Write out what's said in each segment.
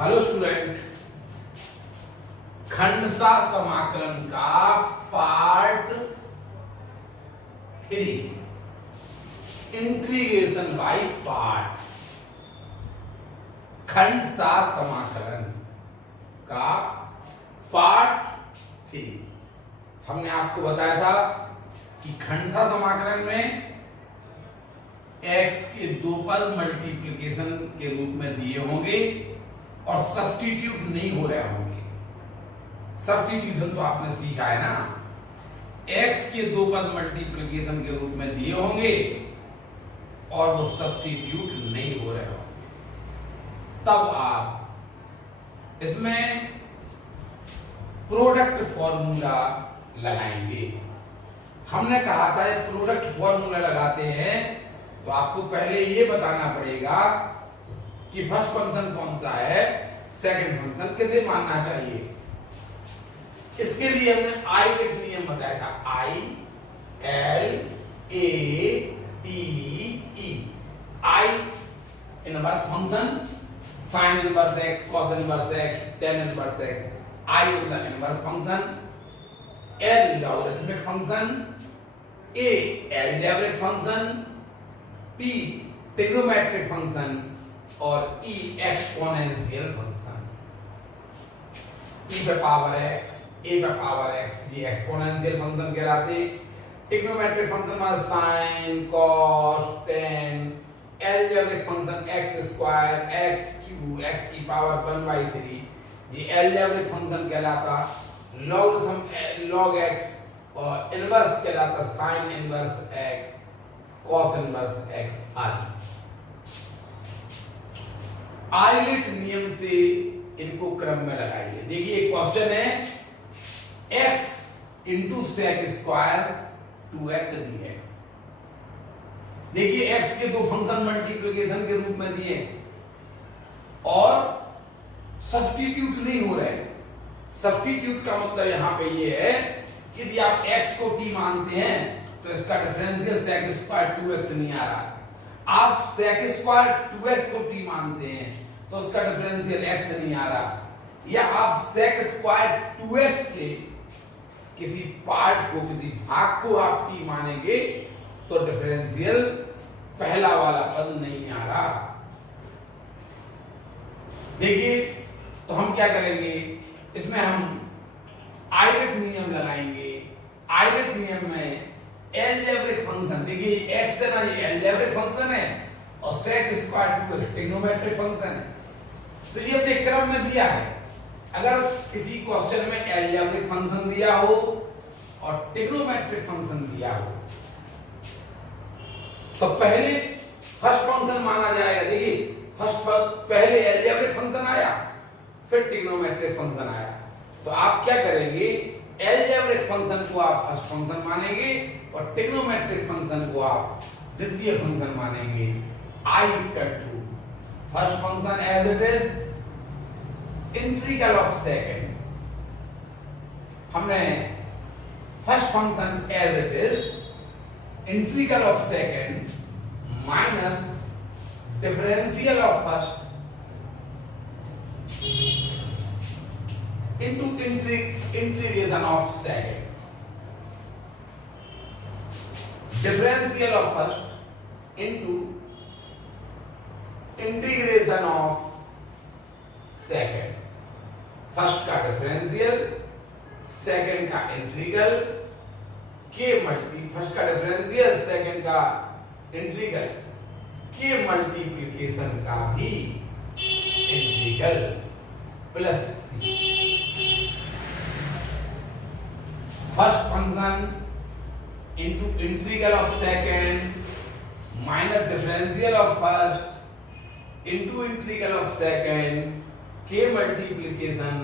Hello student, Khandsa समाकलन का part 3 integration by parts. Khandsa समाकलन का पार्ट 3 हमने आपको बताया था कि खंडसा समाकलन में x के दो पद मल्टीप्लिकेशन के रूप में दिए होंगे और सब्स्टिट्यूट नहीं हो रहे होंगे। सब्स्टिट्यूशन तो आपने सीखा है ना, x के दो पद मल्टीप्लिकेशन के रूप में दिए होंगे और वो सब्स्टिट्यूट नहीं हो रहे होंगे, तब आप इसमें प्रोडक्ट फॉर्मूला लगाएंगे। हमने कहा था इस प्रोडक्ट फॉर्मूला लगाते हैं तो आपको पहले ये बताना पड़ेगा कि फर्स्ट फंक्शन कौन सा है, सेकंड फंक्शन किसे मानना चाहिए। इसके लिए हमने आइलेट नियम बताया था, I L A T E। I inverse function, sine inverse x, cos inverse x, tan inverse x। I मतलब inverse function, L logarithmic function, A algebraic function, T trigonometric function और E एक्सपोनेंशियल फंक्शन। E पे power x, A पे power x ये exponential function कहलाते। Trigonometric function में sine, cos, tan. Algebraic function x square, x cube, x की power 1/3 ये algebraic function कहलाता। Logarithm log x और इनवर्स कहलाता sign inverse x, cos inverse x आदि। आइलेट नियम से इनको क्रम में लगाइए। देखिए क्वेश्चन है x into sec square 2x dx। देखिए x के दो फंक्शन मल्टीप्लिकेशन के रूप में दिए और सब्स्टिट्यूट नहीं हो रहे। सब्स्टिट्यूट का मतलब यहां पे ये है कि यदि आप x को t मानते हैं तो इसका डिफरेंशियल sec स्क्वायर 2x नहीं आ रहा। आप sec स्क्वायर 2x को t मानते हैं तो उसका डिफरेंशियल x नहीं आ रहा। या आप sec स्क्वायर 2x के किसी पार्ट को, किसी भाग को आप t मानेंगे तो डिफरेंशियल पहला वाला पद नहीं आ रहा। देखिए तो हम क्या करेंगे, इसमें हम आइलेट नियम लगाएंगे। आइलेट नियम में अलजेब्रिक फंक्शन, देखिए x है ना, ये अलजेब्रिक फंक्शन है और sec square 2x trigonometric function है। तो ये अपने क्रम में दिया है। अगर किसी क्वेश्चन में अलजेब्रिक फंक्शन दिया हो और ट्रिग्नोमेट्रिक फंक्शन दिया हो तो पहले फर्स्ट फंक्शन माना जाएगा। देखिए पहले अलजेब्रिक फंक्शन आया फिर ट्रिग्नोमेट्रिक फंक्शन आया, तो आप क्या करेंगे, अलजेब्रिक फंक्शन को आप फर्स्ट फंक्शन मानेंगे और ट्रिग्नोमेट्रिक फंक्शन को आप द्वितीय फंक्शन मानेंगे। I equal to first function as it is integral of second. हमने first function as it is integral of second minus differential of first into integration of second, differential of first into integration of second। First का differential, second का integral के first का differential, second का integral के multiplication का भी integral plus first function into integral of second minus differential of first into integral of second के multiplication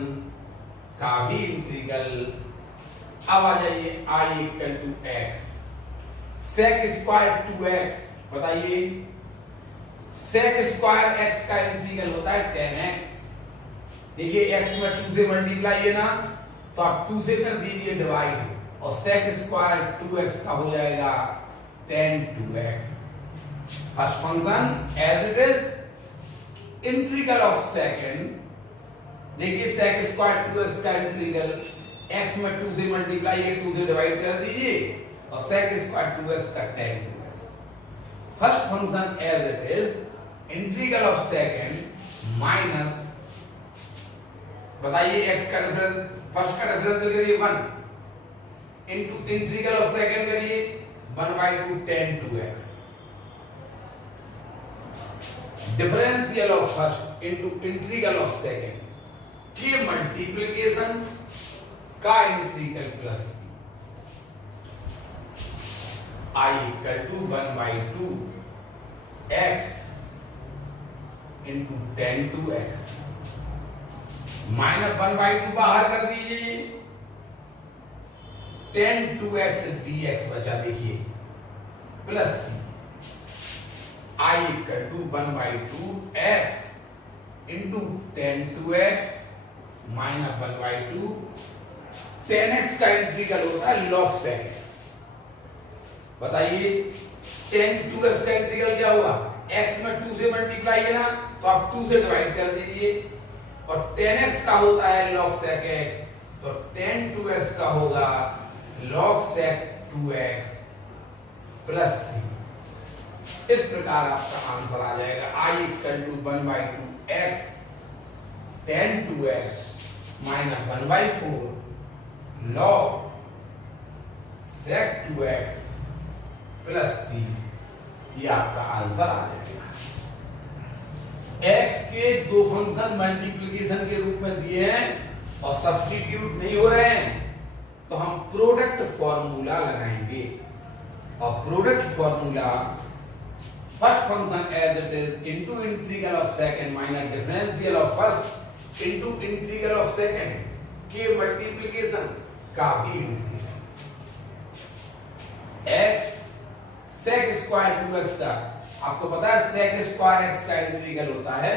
का भी इंटीग्रल। अब आ जाइए I equal to x, sec square 2x। बताइए सेक स्क्वायर x का इंटीग्रल होता है 10x। देखिए x में 2 से मल्टीप्लाई है ना, तो आप 2 से कर दीजिए डिवाइड और sec स्क्वायर 2x का हो जाएगा 10 2x। First function as it is integral of second देखिए sec स्क्वायर 2x का इंटीग्रल x में 2 से मल्टीप्लाई या 2 से डिवाइड कर दीजिए और sec स्क्वायर 2x का tan 2x। First function as it is integral of second minus, बताइए x का रेफरेंस, फर्स्ट का रेफरेंस करिए 1 इनटू इंटीग्रल ऑफ सेकंड करिए 1/2 tan 2x, differential of first into integral of second के multiplication का integral plus i equal to 1/2 x into tan 2x minus 1/2 बाहर कर दीजिए, tan 2x dx बचा, देखिए plus i equal to 1/2 x into tan 2x minus 1/2 tan x का integral होता है log sec x। बताइए tan 2x का इंटीग्रल क्या हुआ, x में 2 से मल्टीप्लाई है ना तो आप 2 से डिवाइड कर दीजिए, और tan x का होता है log sec x, तो tan 2x का होगा log sec 2x plus c। इस प्रकार आपका आंसर आ जाएगा i equal to 1/2 x tan 2x minus 1/4 log sec 2x plus c। ये आपका आंसर आ जाएगा। x के दो फंक्शन मल्टीप्लिकेशन के रूप में दिए हैं और सब्स्टिट्यूट नहीं हो रहे हैं, तो हम प्रोडक्ट फॉर्मूला लगाएंगे, और product formula first function as it is into integral of second minus differential of first into integral of second के मल्टीप्लिकेशन का भी integral. x sec square 2x का आपको पता है sec स्क्वायर x का इंटीग्रल होता है,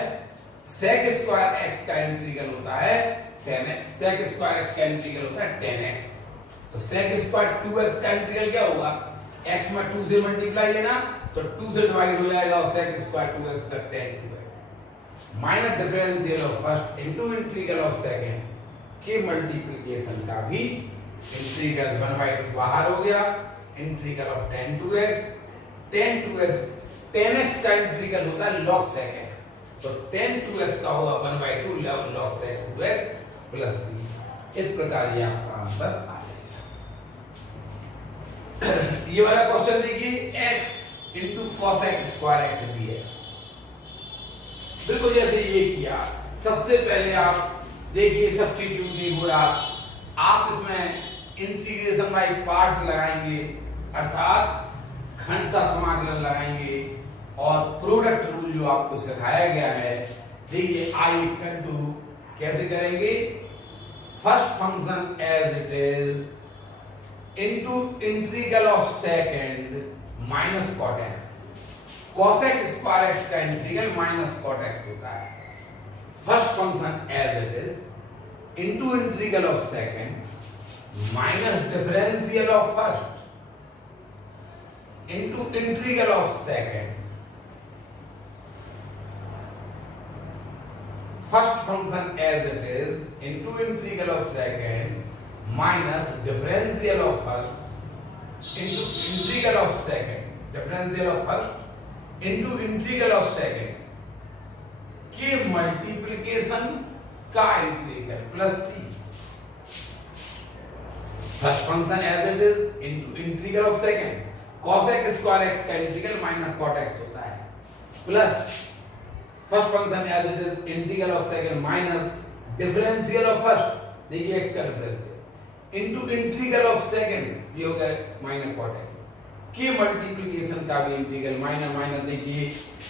sec स्क्वायर x का इंटीग्रल होता है tan x, sec square x का इंटीग्रल होता है tan x। तो sec स्क्वायर 2x का इंटीग्रल क्या होगा, x में 2 से मल्टीप्लाई है ना तो 2 से डिवाइड हो जाएगा और sec स्क्वायर 2x का tan 2x minus differential of first into integral of second के मल्टीप्लिकेशन का भी इंटीग्रल 1/2 बाहर हो गया, integral of tan 2x tan x का इंटीग्रल होता है log sec x, तो tan 2x का होगा 1/2 log sec 2x plus c। इस प्रकार ये आपका आंसर आ जाएगा। ये वाला क्वेश्चन देखिए x into cosec square x dx, बिल्कुल जैसे ये किया। सबसे पहले आप देखिए सब्स्टिट्यूट नहीं हो रहा, आप इसमें इंटीग्रेशन बाय पार्ट्स लगाएंगे, अर्थात खंड समाकलन लगाएंगे, और प्रोडक्ट रूल जो आपको सिखाया गया है, देखिए i इक्वल टू कैसे करेंगे, first function as it is into integral of second minus cot x, cosec square x का इंटीग्रल माइनस cot x होता है। First function as it is into integral of second minus differential of first into integral of second. First function as it is into integral of second minus differential of first into integral of second, differential of first into integral of second के multiplication का integral plus c। First function as it is into integral of second cosec square x का integral minus cot x होता है, plus first function as it is integral of second minus differential of first, देखिए x का differential into integral of second, ये हो गया minus cot x के multiplication का भी इंटीग्रल, माइनस माइनस देखिए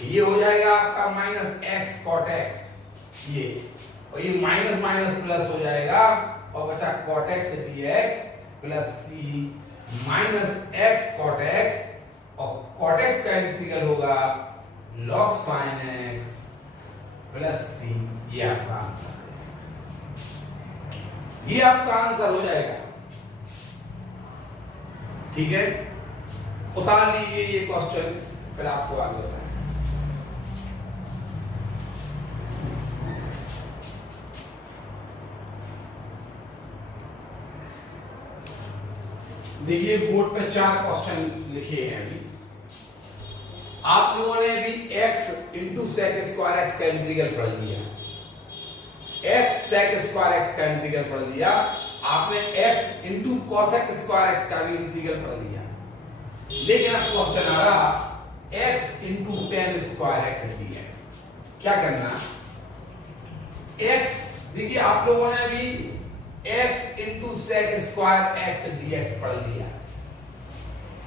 ये हो जाएगा आपका माइनस x cot x, ये और ये माइनस माइनस प्लस हो जाएगा और बचा cot x dx plus c minus x cot x, और cot x का इंटीग्रल होगा log sin x plus c। ये आपका आंसर है, ये आपका आंसर हो जाएगा। ठीक है, उतार लीजिए ये क्वेश्चन, फिर आपको आगे बताएं। देखिए बोर्ड पे 4 क्वेश्चन लिखे हैं अभी। आप लोगों ने अभी x into sec square x का इंटीग्रल पढ़ लिया, x सेक स्क्वायर एक्स का इंटीग्रल पढ़ लिया, आपने x into cosec square x का भी इंटीग्रल पढ़ लिया। लेकिन अब क्वेश्चन आ रहा x into tan square x dx। क्या करना, x देखिए आप लोगों ने अभी x into sec square x dx पढ़ लिया।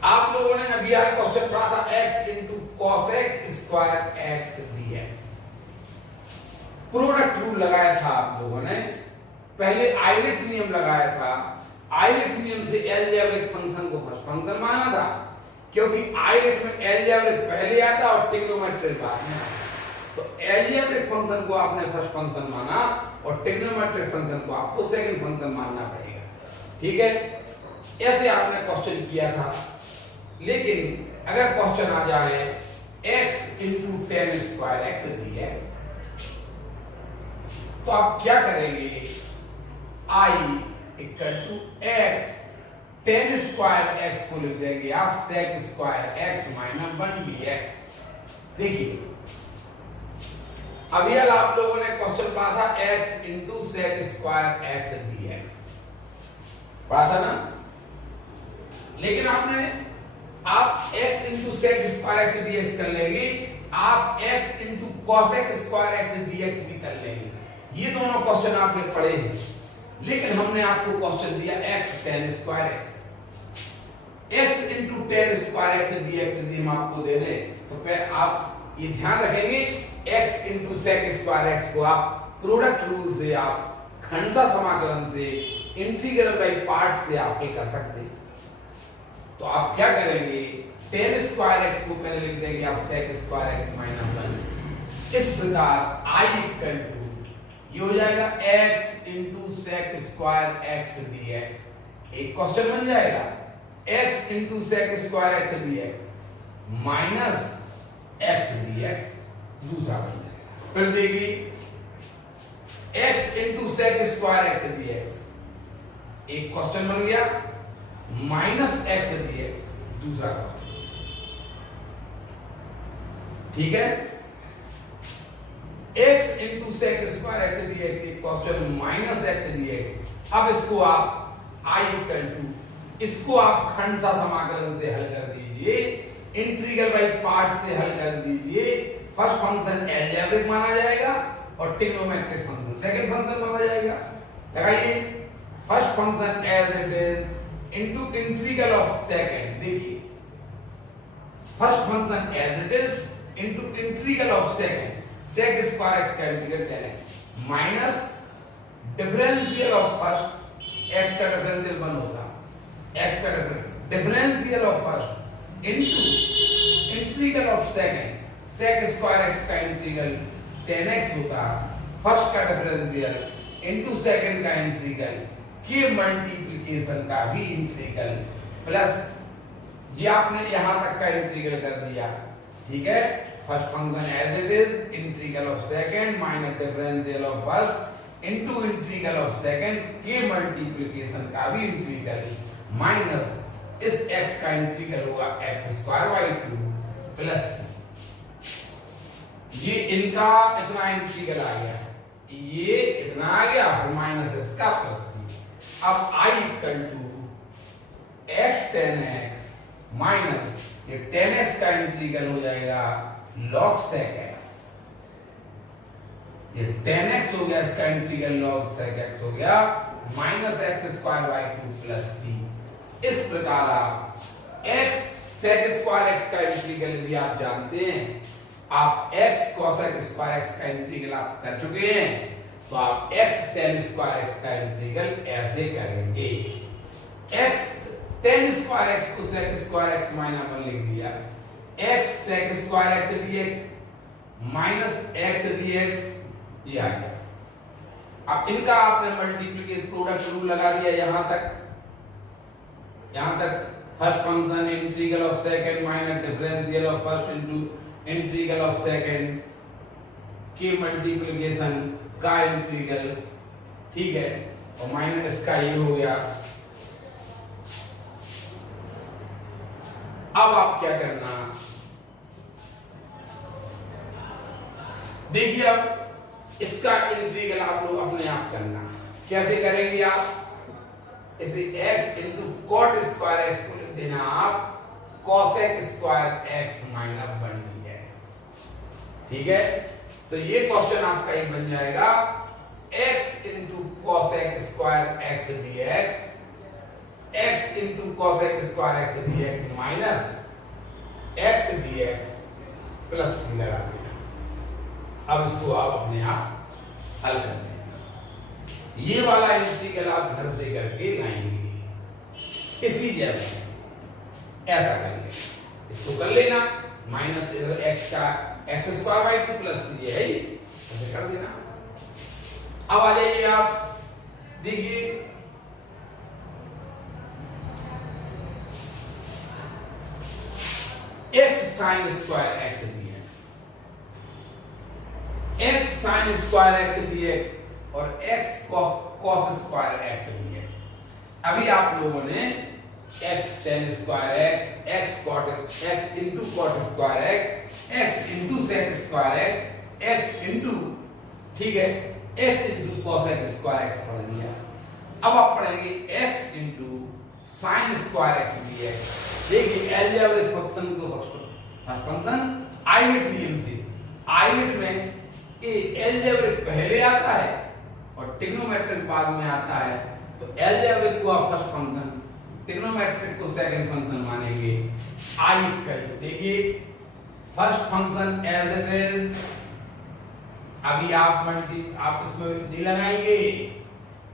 आप लोगों ने अभी यार क्वेश्चन पढ़ा था x into cosec square x dx। Product rule लगाया था आप लोगों ने, पहले आइलेट नियम लगाया था। आइलेट नियम से अलजेब्रिक फंक्शन को फर्स्ट फंक्शन माना था, क्योंकि आइलेट में अलजेब्रिक पहले आता और ट्रिग्नोमेट्रिक बाद में आता। तो अलजेब्रिक फंक्शन को आपने फर्स्ट फंक्शन माना और ट्रिग्नोमेट्रिक फंक्शन को आपको सेकंड फंक्शन मानना पड़ेगा। ठीक है, ऐसे आपने क्वेश्चन किया था। लेकिन अगर क्वेश्चन आ जाए x into tan square x dx, तो आप क्या करेंगे, i equal to x tan square x को लिख देंगे आप sec square x minus 1 dx। देखिए अभी आप लोगों ने क्वेश्चन पढ़ा था x into sec square x dx पढ़ा था ना। लेकिन आप x into sec square x dx कर लेंगे, आप x into cosec square x dx भी कर लेंगे। ये दोनों क्वेश्चन आपने पढ़े हैं। लेकिन हमने आपको क्वेश्चन दिया x tan square x into tan square x dx यदि हम आपको दे दें तो फिर आप ये ध्यान रखेंगे x into sec square x को आप प्रोडक्ट रूल से, आप खंडता समाकलन से, इंटीग्रल बाय पार्ट से आप कर सकते हैं। तो आप क्या करेंगे, टेन स्क्वायर एक्स को पहले लिख देंगे आप सेक स्क्वायर एक्स माइनस 1। इस प्रकार i इक्वल टू ये हो जाएगा x into sec square x dx। एक क्वेश्चन बन जाएगा x into sec square x dx माइनस x dx दूसरा बन जाएगा। फिर देखिए x into sec square x dx एक क्वेश्चन बन गया, माइनस x dx दूसरा क्वेश्चन। ठीक है, x into sec square x dx एक क्वेश्चन माइनस x dx। अब इसको आप i इक्वल टू, इसको आप खंडता समाकलन से हल कर दीजिए, इंटीग्रल बाय पार्ट से हल कर दीजिए। फर्स्ट फंक्शन अलजेब्रिक माना जाएगा और ट्रिग्नोमेट्रिक फंक्शन सेकंड फंक्शन माना जाएगा। लगाइए first function as it is into integral of second. देखिए first function as it is into integral of second sec square x का इंटीग्रल करें minus differential of first, x का differential 1 होता, x का differential of first into integral of second sec square x का integral 10x होता, first का differential into second का integral के मल्टीप्लिकेशन का भी इंटीग्रल प्लस ये आपने यहां तक का इंटीग्रल कर दिया। ठीक है, first function as it is integral of second minus differential of first into integral of second के मल्टीप्लिकेशन का भी इंटीग्रल माइनस इस x का इंटीग्रल होगा x स्क्वायर बाई 2 प्लस ये इनका इतना इंटीग्रल आ गया, ये इतना आ गया, फिर माइनस इसका प्लस c। अब i equal to x tan x minus ये 10x का इंटीग्रल हो जाएगा log sec x। ये 10x हो गया, इसका इंटीग्रल log sec x हो गया minus x square by 2 plus c। इस प्रकार आप x sec स्क्वायर x का इंटीग्रल यदि आप जानते हैं, आप x cosec स्क्वायर x का इंटीग्रल आप कर चुके हैं, तो आप x tan स्क्वायर x का इंटीग्रल ऐसे करेंगे। x tan स्क्वायर x को sec स्क्वायर x माइनस 1 लिख दिया, x sec square x dx माइनस x dx ये आ गया। अब इनका आपने मल्टीप्लिकेशन प्रोडक्ट रूल लगा दिया यहां तक first function integral of second minus differential of first into integral of second के मल्टीप्लिकेशन का इंटीग्रल। ठीक है, और माइनस इसका ये हो गया अब आप क्या करना, देखिए अब इसका इंटीग्रल आप लोग अपने आप करना। कैसे करेंगे आप, इसे x into cot square x को लिख देना आप cosec square x minus 1 dx। ठीक है, तो ये क्वेश्चन आपका एक बन जाएगा x into cosec square x dx, x into cosec square x dx माइनस x dx प्लस b लगा देना। अब इसको आप अपने आप हल कर देना। ये वाला इंटीग्रल आप घर से करके लाएंगे इसी जैसे, ऐसा करेंगे, इसको कर लेना माइनस एक्स का एक्स स्क्वायर बाई 2 प्लस ये है ऐसे कर देना। अब आ जाइए आप देखिए x sign square x dx, x sign square x dx और x cos square x dx। अभी आप लोगों ने x tan square x, x cot x into cot square x, x into sec square x, x into, ठीक है, x into cos square x पढ़ लिया। अब आप पढ़ेंगे x into sine square x dx। देखिए अलजेब्रिक फंक्शन को function islet नियम से, आइलेट में अलजेब्रिक पहले आता है और ट्रिग्नोमेट्रिक बाद में आता है, तो अलजेब्रिक को आप फर्स्ट फंक्शन, ट्रिग्नोमेट्रिक को सेकंड फंक्शन मानेंगे। आई इक्वल, देखिए first function as it is, अभी आप इसमें नहीं लगाएंगे,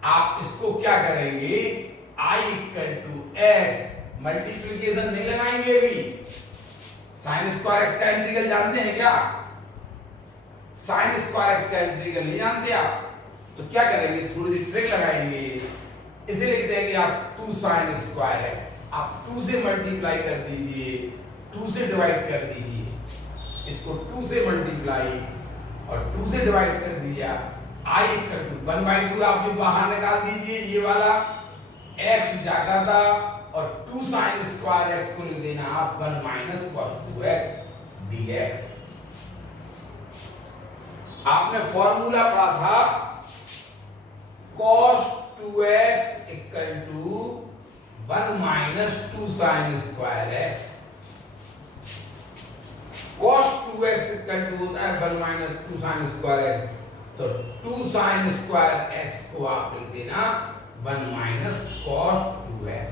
आप इसको क्या करेंगे, I equal to x, multiplication नहीं लगाएंगे। अभी साइन स्क्वायर एक्स का इंटीग्रल जानते हैं क्या, साइन स्क्वायर एक्स का इंटीग्रल नहीं जानते आप, तो क्या करेंगे, थोड़ी सी ट्रिक लगाएंगे। इसे लिख देंगे आप 2 साइन स्क्वायर है, आप 2 से मल्टीप्लाई कर दीजिए, 2 से डिवाइड कर दीजिए, इसको 2 से मल्टीप्लाई और 2 से डिवाइड कर दिया, आई इक्वल टू 1/2 आप भी बाहर निकाल दीजिए, ये वाला x जागा था और 2 साइन स्क्वायर एक्स को लिख देना आप 1 माइनस cos 2x dx। आपने फॉर्मूला पढ़ा था cos 2x equal to 1 minus 2 sine square x. cos 2x equal to होता है 1 माइनस 2 साइन स्क्वायर एक्स, तो 2 साइन स्क्वायर एक्स को आप लिख देना 1 माइनस cos 2x।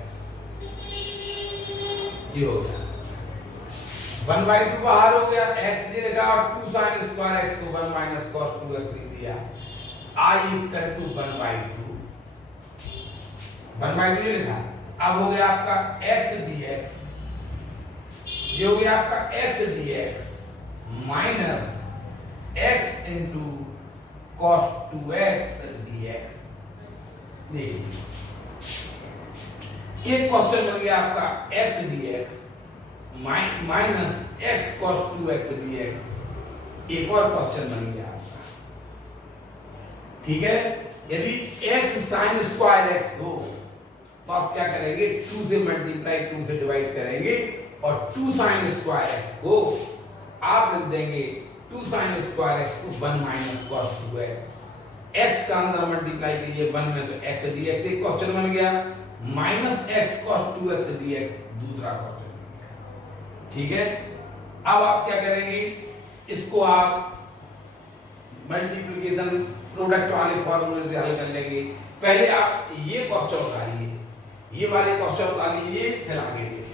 ये हो गया 1/2 बाहर हो गया, x ये लिखा और 2 साइन स्क्वायर एक्स को 1 माइनस cos 2x लिख दिया, i इक्वल टू 1/2, 1/2 ये लिखा। अब हो गया आपका x dx, ये हो गया आपका x dx माइनस x into cos 2x dx। देखिए एक क्वेश्चन बन गया आपका x dx माइनस x cos 2x dx, एक और क्वेश्चन बन गया आपका, ठीक है। यदि x साइन स्क्वायर x हो तो आप क्या करेंगे, 2 से मल्टीप्लाई 2 से डिवाइड करेंगे और 2 साइन स्क्वायर x को आप लिख देंगे 2 साइन स्क्वायर x को 1 माइनस cos 2x, x का अंदर मल्टीप्लाई कीजिए 1 में तो x dx एक क्वेश्चन बन गया, minus x cos 2x dx दूसरा क्वेश्चन बन गया, ठीक है। अब आप क्या करेंगे, इसको आप मल्टीप्लिकेशन प्रोडक्ट वाले फॉर्मूले से हल कर लेंगे। पहले आप ये क्वेश्चन उतारिए, ये वाले क्वेश्चन उतार लीजिए, फिर आगे देखिए।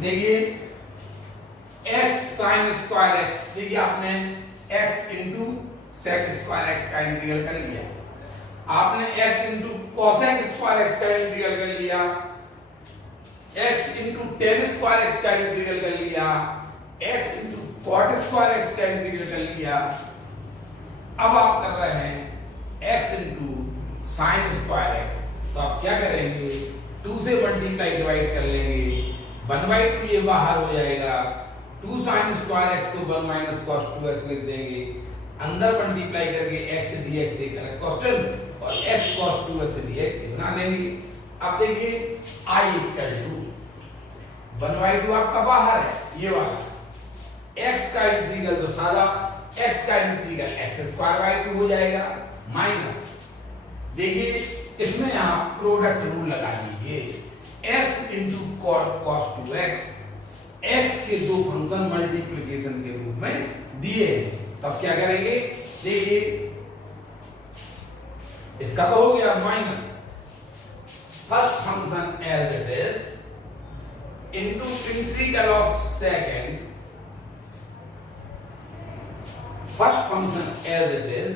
देखिए x साइन स्क्वायर x, देखिए आपने x into sec square x का इंटीग्रल कर लिया, आपने x into cosec square x का इंटीग्रल कर लिया, x into tan square x का इंटीग्रल कर लिया, x into cot square x का इंटीग्रल कर लिया। अब आप कर रहे हैं x into sine square x, तो आप क्या करेंगे, 2 से मल्टीप्लाई डिवाइड कर लेंगे, 1/2 ये बाहर हो जाएगा, 2 साइन स्क्वायर x को 1 माइनस cos 2x लिख देंगे, अंदर मल्टीप्लाई करके x dx एक अलग कांस्टेंट और x cos 2x dx बना लेंगे। अब देखिए I इक्वल टू 1/2 आपका बाहर है, ये वाला x का इंटीग्रल तो सादा x का इंटीग्रल x² हो जाएगा माइनस, देखिए इसमें यहां प्रोडक्ट रूल लगा लीजिए, x into cos 2x, x के दो फंक्शन मल्टीप्लिकेशन के रूप में दिए, तब क्या करेंगे, देखिए इसका तो हो गया minus first function as it is into integral of second, first function as it is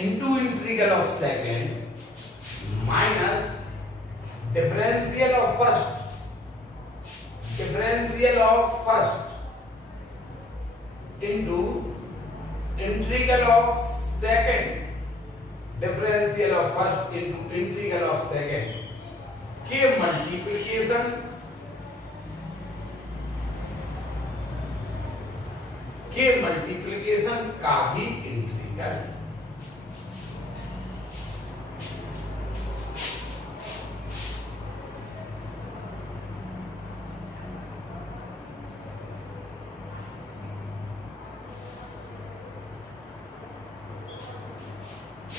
into integral of second minus differential of first into integral of second differential of first into integral of second के multiplication का भी integral.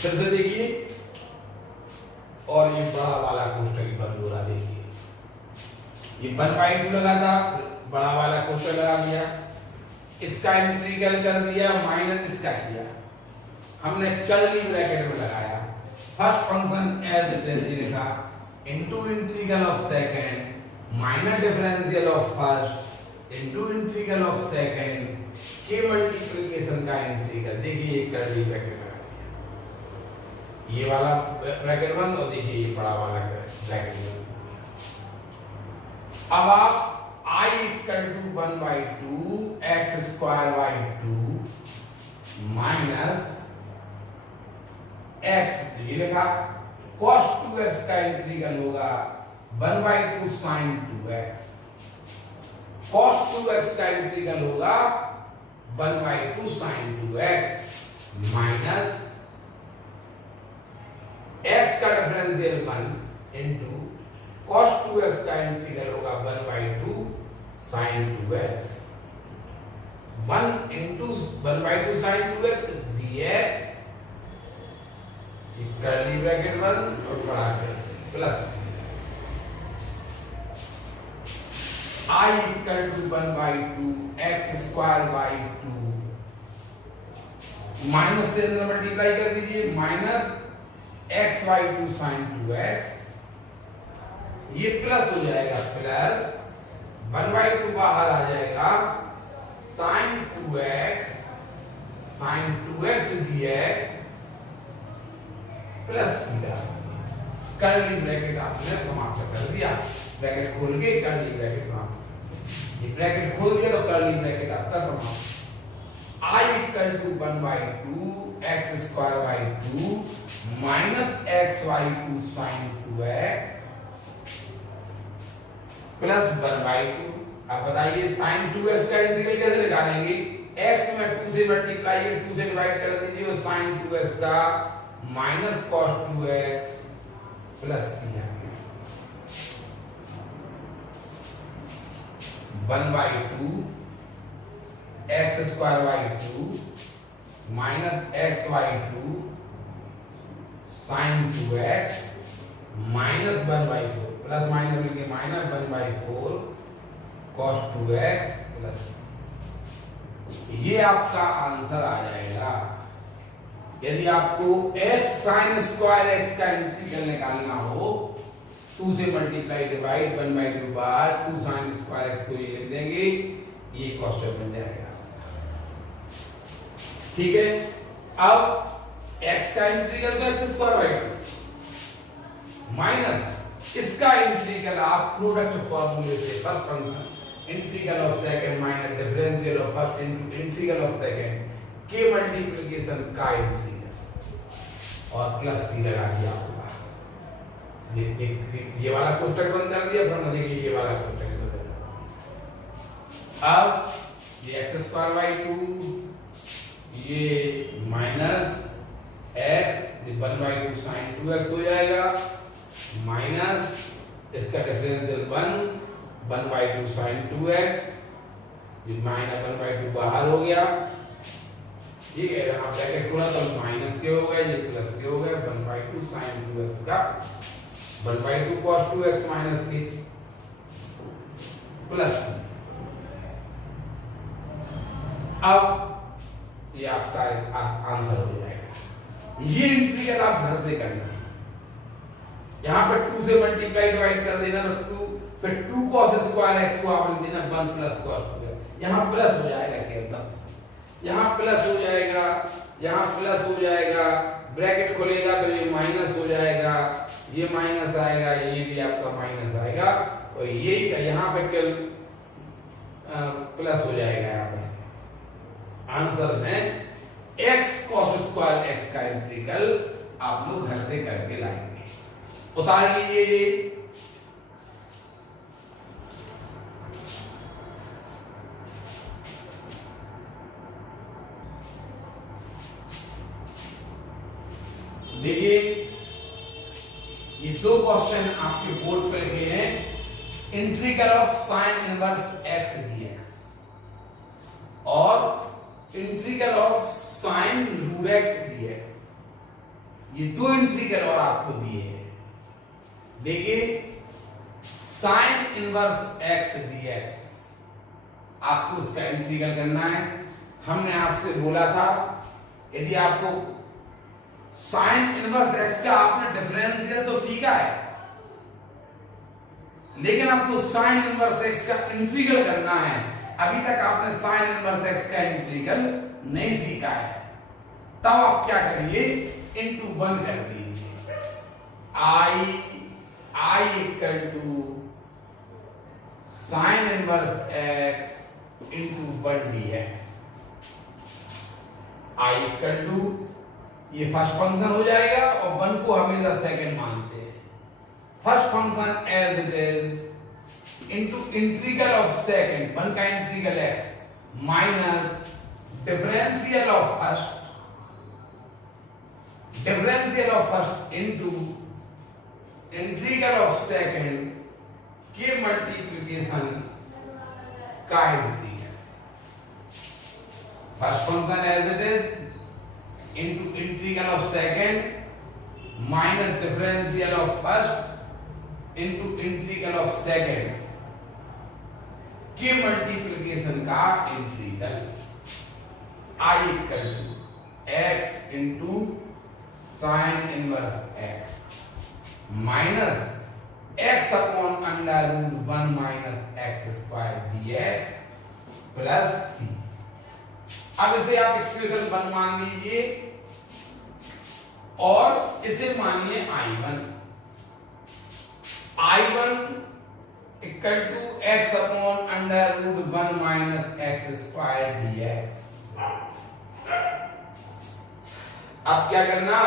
फिर से देखिए और ये बड़ा वाला कोष्टक बंद हो रहा, देखिए ये 1/2 लगा था, बड़ा वाला कोष्टक लगा दिया, इसका इंटीग्रल कर दिया माइनस इसका किया, हमने कर्ली ब्रैकेट में लगाया, first function as it is लिखा into integral of second minus differential of first into integral of second के मल्टीप्लिकेशन का इंटीग्रल, देखिए ये कर्ली ब्रैकेट ये वाला ब्रैकेट बंद और देखिए ये बड़ा वाला ब्रैकेट बंद। अब आप I equal to 1/2 x² 2 minus x ये लिखा cos 2x का इंटीग्रल होगा 1/2 sin 2x, cos 2x का इंटीग्रल होगा 1/2 sin 2x माइनस x का डिफरेंशियल 1 इनटू cos 2x का इंटीग्रल होगा 1/2 sin 2x, 1 into 1/2 sin 2x dx curly bracket बंद और बड़ा plus I equal to 1/2 x² 2 minus से मल्टीप्लाई कर दीजिए माइनस x/2 sin 2x, ये प्लस हो जाएगा प्लस 1/2 बाहर आ जाएगा sin 2x dx प्लस सीधा कर्ली ब्रैकेट आपने समाप्त कर दिया, ब्रैकेट खोल के कर्ली ब्रैकेट समाप्त, ये ब्रैकेट खोल दिया तो कर्ली ब्रैकेट आपका समाप्त। I equal to 1/2 x² 2 minus x/2 sin 2x plus 1/2। अब बताइए sin 2x का इंटीग्रल कैसे निकालेंगे, x में 2 से मल्टीप्लाई 2 से डिवाइड कर दीजिए और sin 2x का minus cos 2x plus c 1/2 x² 2 minus x/2 sin 2x minus 1/4 plus minus मिलके माइनस 1/4 cos 2x प्लस, ये आपका आंसर आ जाएगा। यदि आपको x sin स्क्वायर x का इंटीग्रल निकालना हो 2 से मल्टीप्लाई डिवाइड 1/2 बार 2 sin स्क्वायर x को ये लिख देंगे, ये कांस्टेंट बन जाएगा। ठीक है, अब x का इंटीग्रल तो x² माइनस इसका इंटीग्रल आप प्रोडक्ट फार्मूले से first function integral of second minus differential of first into integral of second के मल्टीप्लिकेशन का इंटीग्रल और प्लस सी लगा दिया होगा। ये वाला कोष्टक बंद कर दिया, फिर देखिए ये वाला कोष्टक बंद कर दिया। अब ये x² 2 ये माइनस एक्स 1/2 साइन 2x हो जाएगा, माइनस इसका डिफरेंशियल 1/2 साइन 2x, ये माइनस 1/2 बाहर हो गया, ठीक है। यहाँ ब्रैकेट खोला तो माइनस के हो गए, ये प्लस के हो गए, 1/2 साइन 2x का 1/2 cos 2x माइनस के प्लस। अब ये आपका आंसर हो जाएगा। ये इंटीग्रल आप घर से करना, यहाँ पे 2 से मल्टीप्लाई डिवाइड कर देना तो 2, फिर 2 cos स्क्वायर x को आप लिख देना 1 प्लस cos 2x, यहाँ प्लस हो जाएगा क्या, प्लस यहाँ प्लस हो जाएगा, यहाँ प्लस हो जाएगा, ब्रैकेट खुलेगा तो ये माइनस हो जाएगा, ये माइनस आएगा, ये भी आपका माइनस आएगा, और ये यहाँ पे कल प्लस हो जाएगा। यहाँ पे आंसर में x cos स्क्वायर x का इंटीग्रल आप लोग घर से करके लाएंगे। उतार लीजिए ये, देखिए ये दो क्वेश्चन आपके बोर्ड पे लिखे हैं, integral of sine inverse x dx और integral of sine root x dx, ये दो इंटीग्रल और आपको दिए हैं। देखिए साइन इनवर्स x dx आपको इसका इंटीग्रल करना है। हमने आपसे बोला था यदि आपको साइन इनवर्स x का आपने डिफरेंशियल तो सीखा है, लेकिन आपको साइन इनवर्स x का इंटीग्रल करना है। अभी तक आपने साइन इनवर्स x का इंटीग्रल नहीं सीखा है, तब आप क्या करिए, इनटू 1 कर दीजिए, i equal to sine inverse x into 1 dx, i equal to ये फर्स्ट फंक्शन हो जाएगा और 1 को हमेशा सेकंड मानते हैं। First function as it is into integral of second 1 का integral x minus differential of first into integral of second के मल्टीप्लिकेशन का integral. First function as it is into integral of second minus differential of first into integral of second के multiplication का integral, i equal to x into sin inverse x minus x upon under root 1 minus x square dx plus c। अब इसे आप equation 1 मान लीजिए और इसे मानिए I1 equal to x upon under root 1 minus x square dx। अब क्या करना,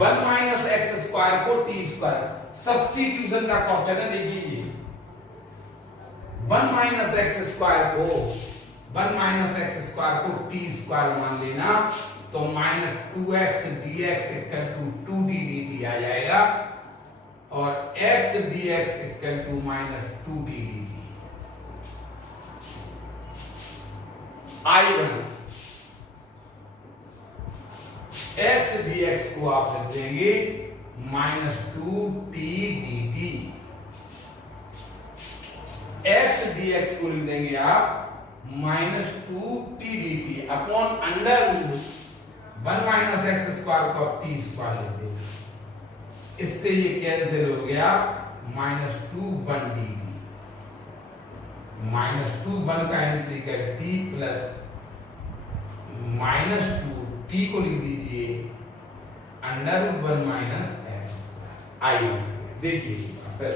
1 माइनस x स्क्वायर को t स्क्वायर, सब्स्टिट्यूशन का क्वेश्चन है, देखिए 1 माइनस एक्स स्क्वायर को टी स्क्वायर मान लेना तो minus 2x dx equal to 2t dt आ जाएगा और x dx equal to minus 2t dt। I1 x dx को आप लिख देंगे minus 2t dt, x dx को लिख देंगे आप minus 2t dt upon under root 1 minus x square को आप टी स्क्वायर लिख देंगे। इससे ये कैंसिल हो गया, माइनस 2 1 dt, माइनस 2 1 का integral t plus minus 2 t को लिख दीजिए under root 1 minus x square. I1 देखिए फिर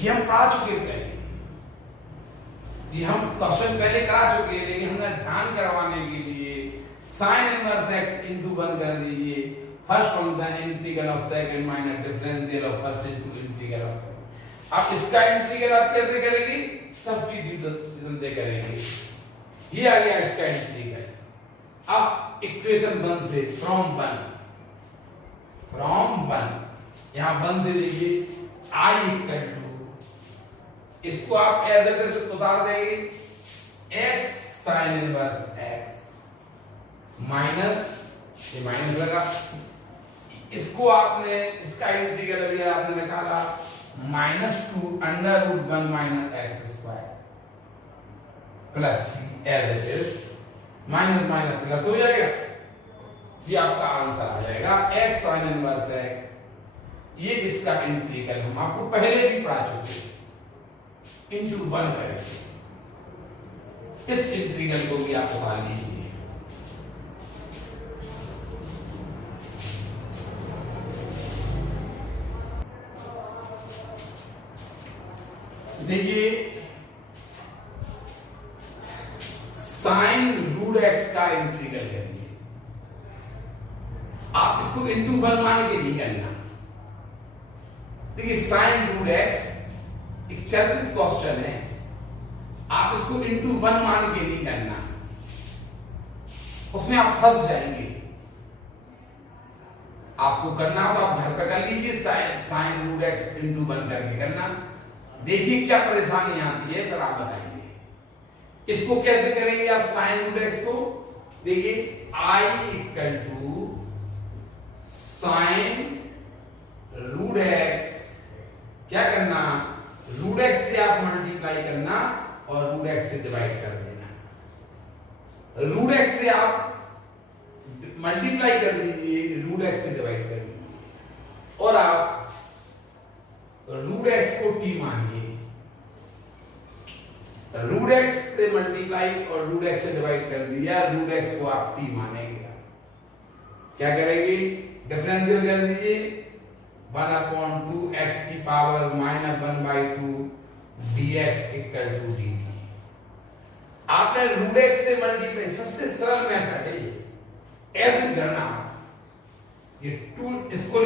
ये हम पढ़ा चुके पहले, ये हम क्वेश्चन पहले करा चुके हैं, लेकिन हमने ध्यान करवाने के लिए साइन इनवर्स x इनटू 1 कर दीजिए, first function integral of second minus differential of first into integral of second. अब इसका इंटीग्रल आप कैसे करेंगे, सब्स्टिट्यूशन दे करेंगे। ये आ गया इसका इंटीग्रल। अब इक्वेशन 1 से फ्रॉम 1 यहां 1 से देखिए आई इक्वल टू, इसको आप एज इट इज उतार देंगे, x sine inverse x minus, ये माइनस लगा, इसको आपने इसका इंटीग्रल अभी आपने निकाला -2 under root 1 minus x square plus as it is minus minus plus हो जाएगा, ये आपका आंसर आ जाएगा x साइन इनवर्स x। ये इसका इंटीग्रल हम आपको पहले भी पढ़ा चुके, इंटू 1 करेंगे, इस इंटीग्रल को भी आप उतार लीजिए। देखिए साइन रूट एक्स का इंटीग्रल करेंगे, आप इसको इंटू 1 मान के नहीं करना। देखिए साइन रूट एक्स एक चर्चित क्वेश्चन है, आप इसको इंटू 1 मान के नहीं करना, उसमें आप फंस जाएंगे। आपको करना हो तो आप घर पे कर लीजिए, साइन रूट एक्स इंटू 1 करके करना, देखिए क्या परेशानी आती है, फिर आप बताएंगे। इसको कैसे करेंगे आप साइन रूट एक्स को, देखिए I equal to sine root x, क्या करना, रूट एक्स से आप मल्टीप्लाई करना और रूट एक्स से डिवाइड कर देना। रूट एक्स से आप मल्टीप्लाई कर दीजिए, रूट एक्स से डिवाइड कर दीजिए, और आप रूट एक्स को t मानिए, रूट एक्स से मल्टीप्लाई और रूट एक्स से डिवाइड कर दिया, रूट एक्स को आप t मानेंगे। क्या करेंगे, डिफरेंशियल कर दीजिए, 1/2 x की power -1/2 dx equal to dt। आपने रूट एक्स से मल्टीप्लाई, सबसे सरल मेथड है ये, ऐसे करना। ये 2 इसको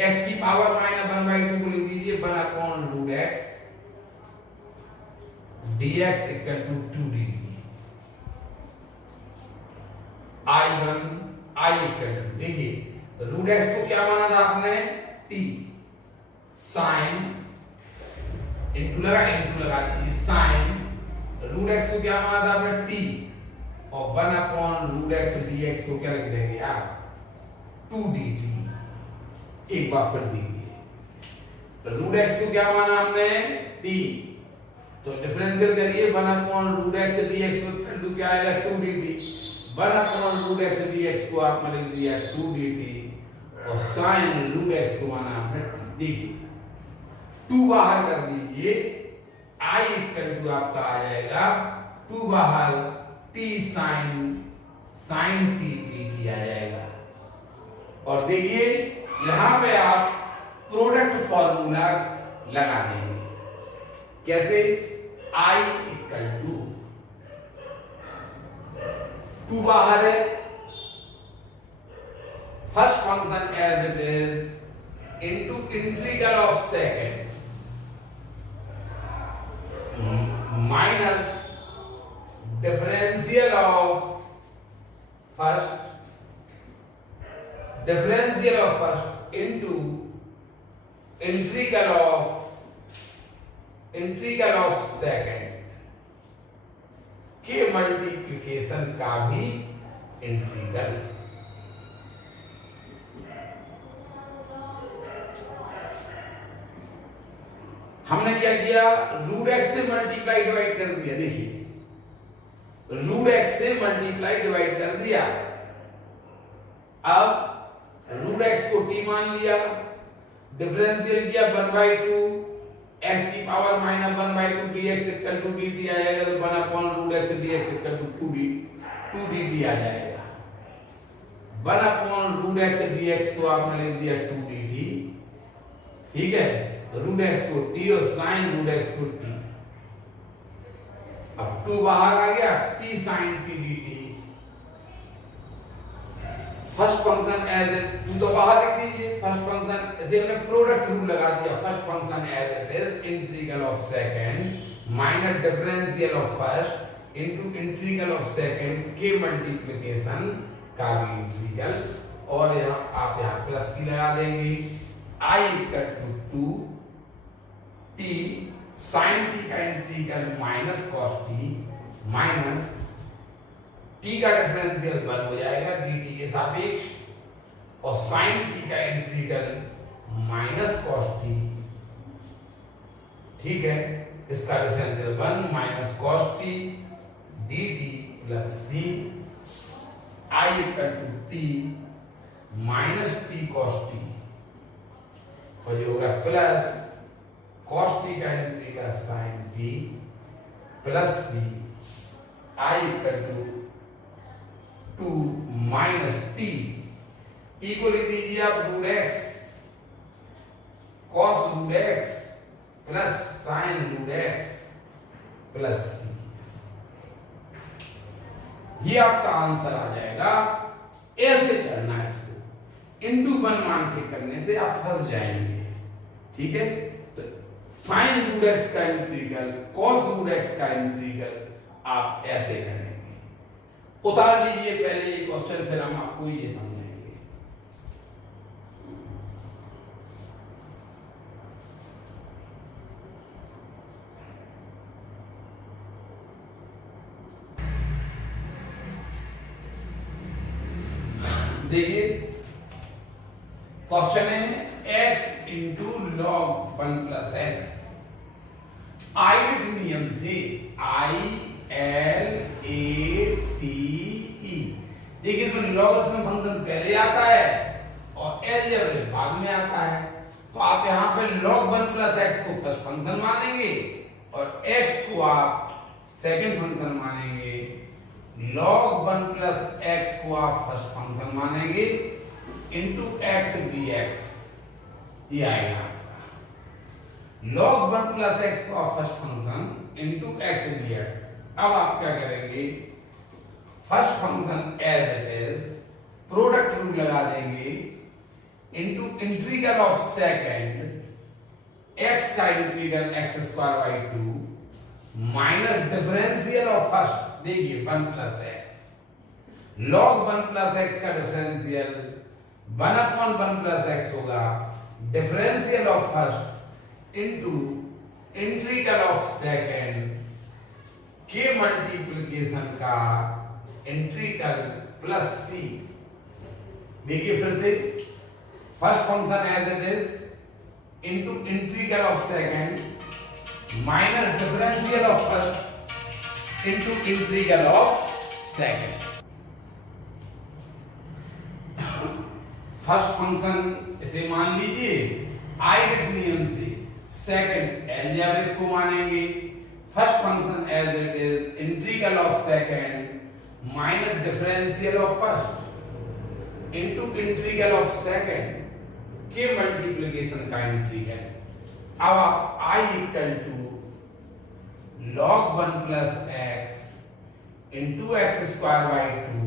x की पावर -1/2 को लिख दीजिए, 1/√x dx equal to 2 dt। I equal to, देखिए रूट एक्स को क्या माना था आपने, t, साइन इंटू लगा दीजिए, साइन रूट एक्स को क्या माना था आपने, t, और 1/√x dx को क्या लिख देंगे आप, 2 dt। एक बार फिर देखिए, रूट एक्स को क्या माना हमने, t, तो डिफरेंशियल करिए, 1/√x dx इक्वल टू क्या आएगा, 2 dt। 1/√x dx को आपने लिख दिया 2 dt, और साइन रूट एक्स को माना आपने t। देखिए 2 बाहर कर दीजिए, i इक्वल टू आपका आ जाएगा 2 बाहर t साइन t dt आ जाएगा। और देखिए यहां पे आप प्रोडक्ट फॉर्मूला लगा देंगे, कैसे, i इक्वल टू 2 बाहर है, first function as it is into integral of second minus differential of first into integral of second के मल्टीप्लिकेशन का भी इंटीग्रल। हमने क्या किया, रूट एक्स से मल्टीप्लाई डिवाइड कर दिया, देखिए रूट एक्स से मल्टीप्लाई डिवाइड कर दिया। अब रूट एक्स को t मान लिया, डिफरेंशियल किया 1/2 x की power -1/2 dx equal to dt आ जाएगा, तो 1/√x dx equal to 2 dt आ जाएगा। 1/√x dx को आपने लिख दिया 2 dt, ठीक है, रूट एक्स को t और साइन रूट एक्स को t। अब 2 बाहर आ गया, t sine t dt। First function as it, 2 तो बाहर लिख दीजिए, फर्स्ट फंक्शन ऐसे हमने प्रोडक्ट रूल लगा दिया, first function as it is integral of second minus differential of first into integral of second के मल्टीप्लिकेशन का भी इंटीग्रल, और यहाँ आप यहाँ प्लस सी लगा देंगे। I equal to 2t sine t का integral minus cos t minus t का डिफरेंशियल 1 हो जाएगा dt के सापेक्ष, और साइन टी का इंटीग्रल माइनस कॉस टी, ठीक है, इसका differential 1 minus cos t dt plus c I equal to t minus t cos t, और ये होगा प्लस कॉस टी का integral sine t plus c I equal to 2 minus T, T को लिख दीजिए आप root x cos root x plus sine root x plus c. ये आपका आंसर आ जाएगा। ऐसे करना है इसको, इंटू 1 मान के करने से आप फंस जाएंगे, ठीक है। तो साइन रूट एक्स का इंटीग्रल कॉस रूट एक्स का इंटीग्रल आप ऐसे करेंगे। उतार लीजिए पहले ये क्वेश्चन, फिर हम आपको ये समझाएंगे। देखिए क्वेश्चन है x into log 1 plus x. आईडिट नियम से I L A T E, देखिए इसमें लॉगरिथम फंक्शन पहले आता है और अलजेब्रिक बाद में आता है। तो आप यहाँ पे log 1 प्लस एक्स को फर्स्ट फंक्शन मानेंगे और x को आप सेकंड फंक्शन मानेंगे। log 1 प्लस एक्स को आप फर्स्ट फंक्शन मानेंगे इंटू एक्स डी एक्स, ये आएगा आपका log 1 प्लस एक्स को आप first function into x d x. अब आप क्या करेंगे, first function as it is product rule लगा देंगे into integral of second x का integral x square by 2 minus differential of first, देखिए 1 plus x, log 1 plus x का differential 1 upon 1 plus x होगा, differential of first into integral of second के multiplication का integral plus c. देखिए फिर से first function as it is into integral of second minus differential of first into integral of second. First function इसे मान लीजिए identity नियम से, सेकंड अलजेब्रिक को मानेंगे। First function as it is integral of second minus differential of first into integral of second के multiplication का integral. अब आप I equal to log 1 plus x into x square by 2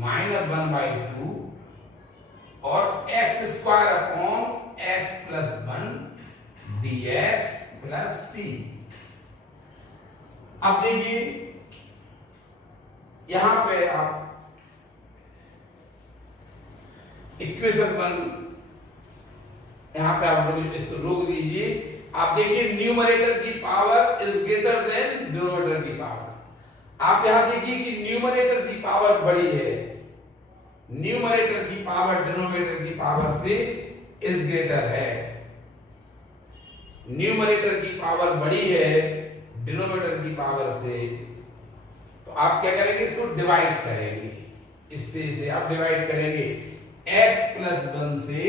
minus 1 by 2 और x square upon x plus 1 dx plus c. अब देखिए यहां पे आप इक्वेशन 1 यहां पे आप इसको रोक दीजिए। आप देखिए न्यूमरेटर की power is greater than denominator की पावर। आप यहां देखिए कि न्यूमरेटर की पावर बड़ी है, न्यूमरेटर की पावर डिनोमिनेटर की पावर से इज ग्रेटर है। न्यूमरेटर की पावर बड़ी है डिनोमिनेटर की पावर से, तो आप क्या करेंगे, इसको डिवाइड करेंगे। इससे आप डिवाइड करेंगे, x प्लस 1 से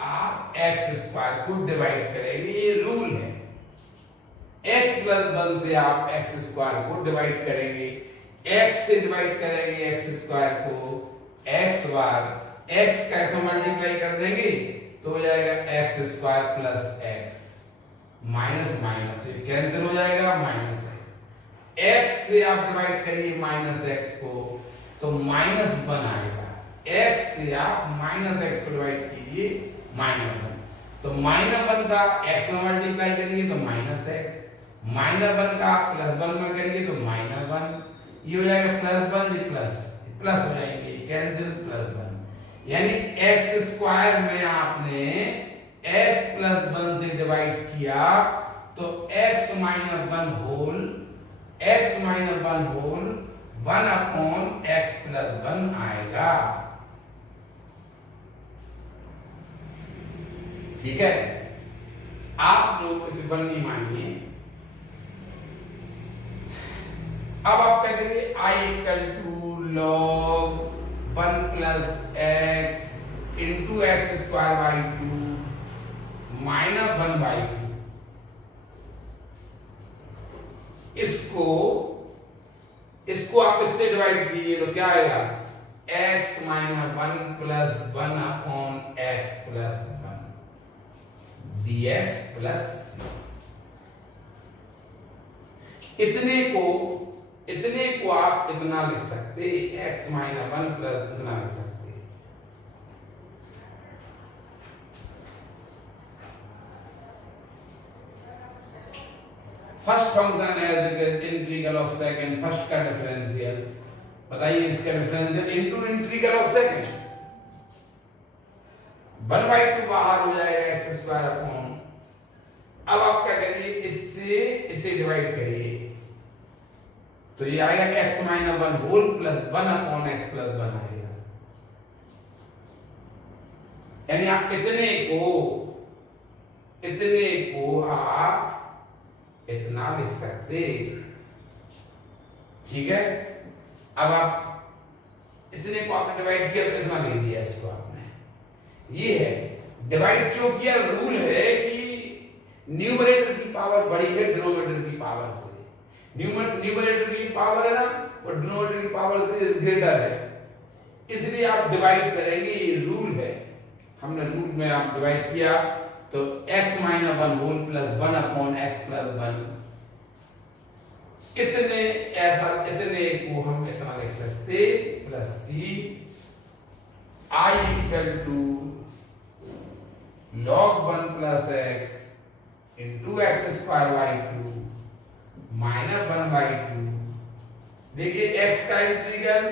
आप एक्स स्क्वायर को डिवाइड करेंगे, ये रूल है। x प्लस 1 से आप एक्स स्क्वायर को डिवाइड करेंगे, x से डिवाइड करेंगे एक्स स्क्वायर को, x बार x कैसे मल्टीप्लाई कर देंगे तो हो जाएगा x square plus x minus minus, तो कैंसिल हो जाएगा, माइनस है। x से आप डिवाइड करिए माइनस x को तो माइनस 1 आएगा। x से आप माइनस x को डिवाइड कीजिए माइनस 1, तो माइनस 1 का x में मल्टीप्लाई करेंगे तो माइनस x, -1 का +1 में करेंगे तो -1, ये हो जाएगा +1, ये प्लस हो जाएंगे, कैंसिल +1, यानी x² में आपने x + 1 से डिवाइड किया तो x - 1 होल 1/x + 1 आएगा। ठीक है, आप लोग इसे 1 नहीं मानिए। अब आप कहेंगे I = log 1 + x into x² by 2 minus 1/2। इसको आप इससे डिवाइड कीजिए तो क्या आएगा, x - 1 + 1/x + 1 dx + इतने को आप इतना लिख सकते, x - 1 प्लस इतना लिख सकते। First function as integral of second, first का डिफरेंशियल बताइए, इसका differential into integral of second 1/2 बाहर हो जाएगा x²। अब आप क्या करिए, इसे डिवाइड करिए तो ये आएगा x - 1 होल प्लस 1/x + 1 आएगा। यानी आप इतने को आप इतना लिख सकते। ठीक है, अब आप इतने को आपने डिवाइड किया तो इतना लिख दिया, इसको आपने। ये है डिवाइड क्यों किया, रूल है कि न्यूमरेटर की पावर बड़ी है डिनोमिनेटर की पावर से। न्यूमरेटर की पावर है ना, वो डिनोमिनेटर की पावर से ग्रेटर है, इसलिए आप डिवाइड करेंगे, ये रूल है। हमने रूल में आप डिवाइड किया तो x - 1 होल प्लस 1/x + 1 इतने को हम इतना लिख सकते plus c I = log 1 + x into x² by 2 minus 1/2। देखिए x का इंटीग्रल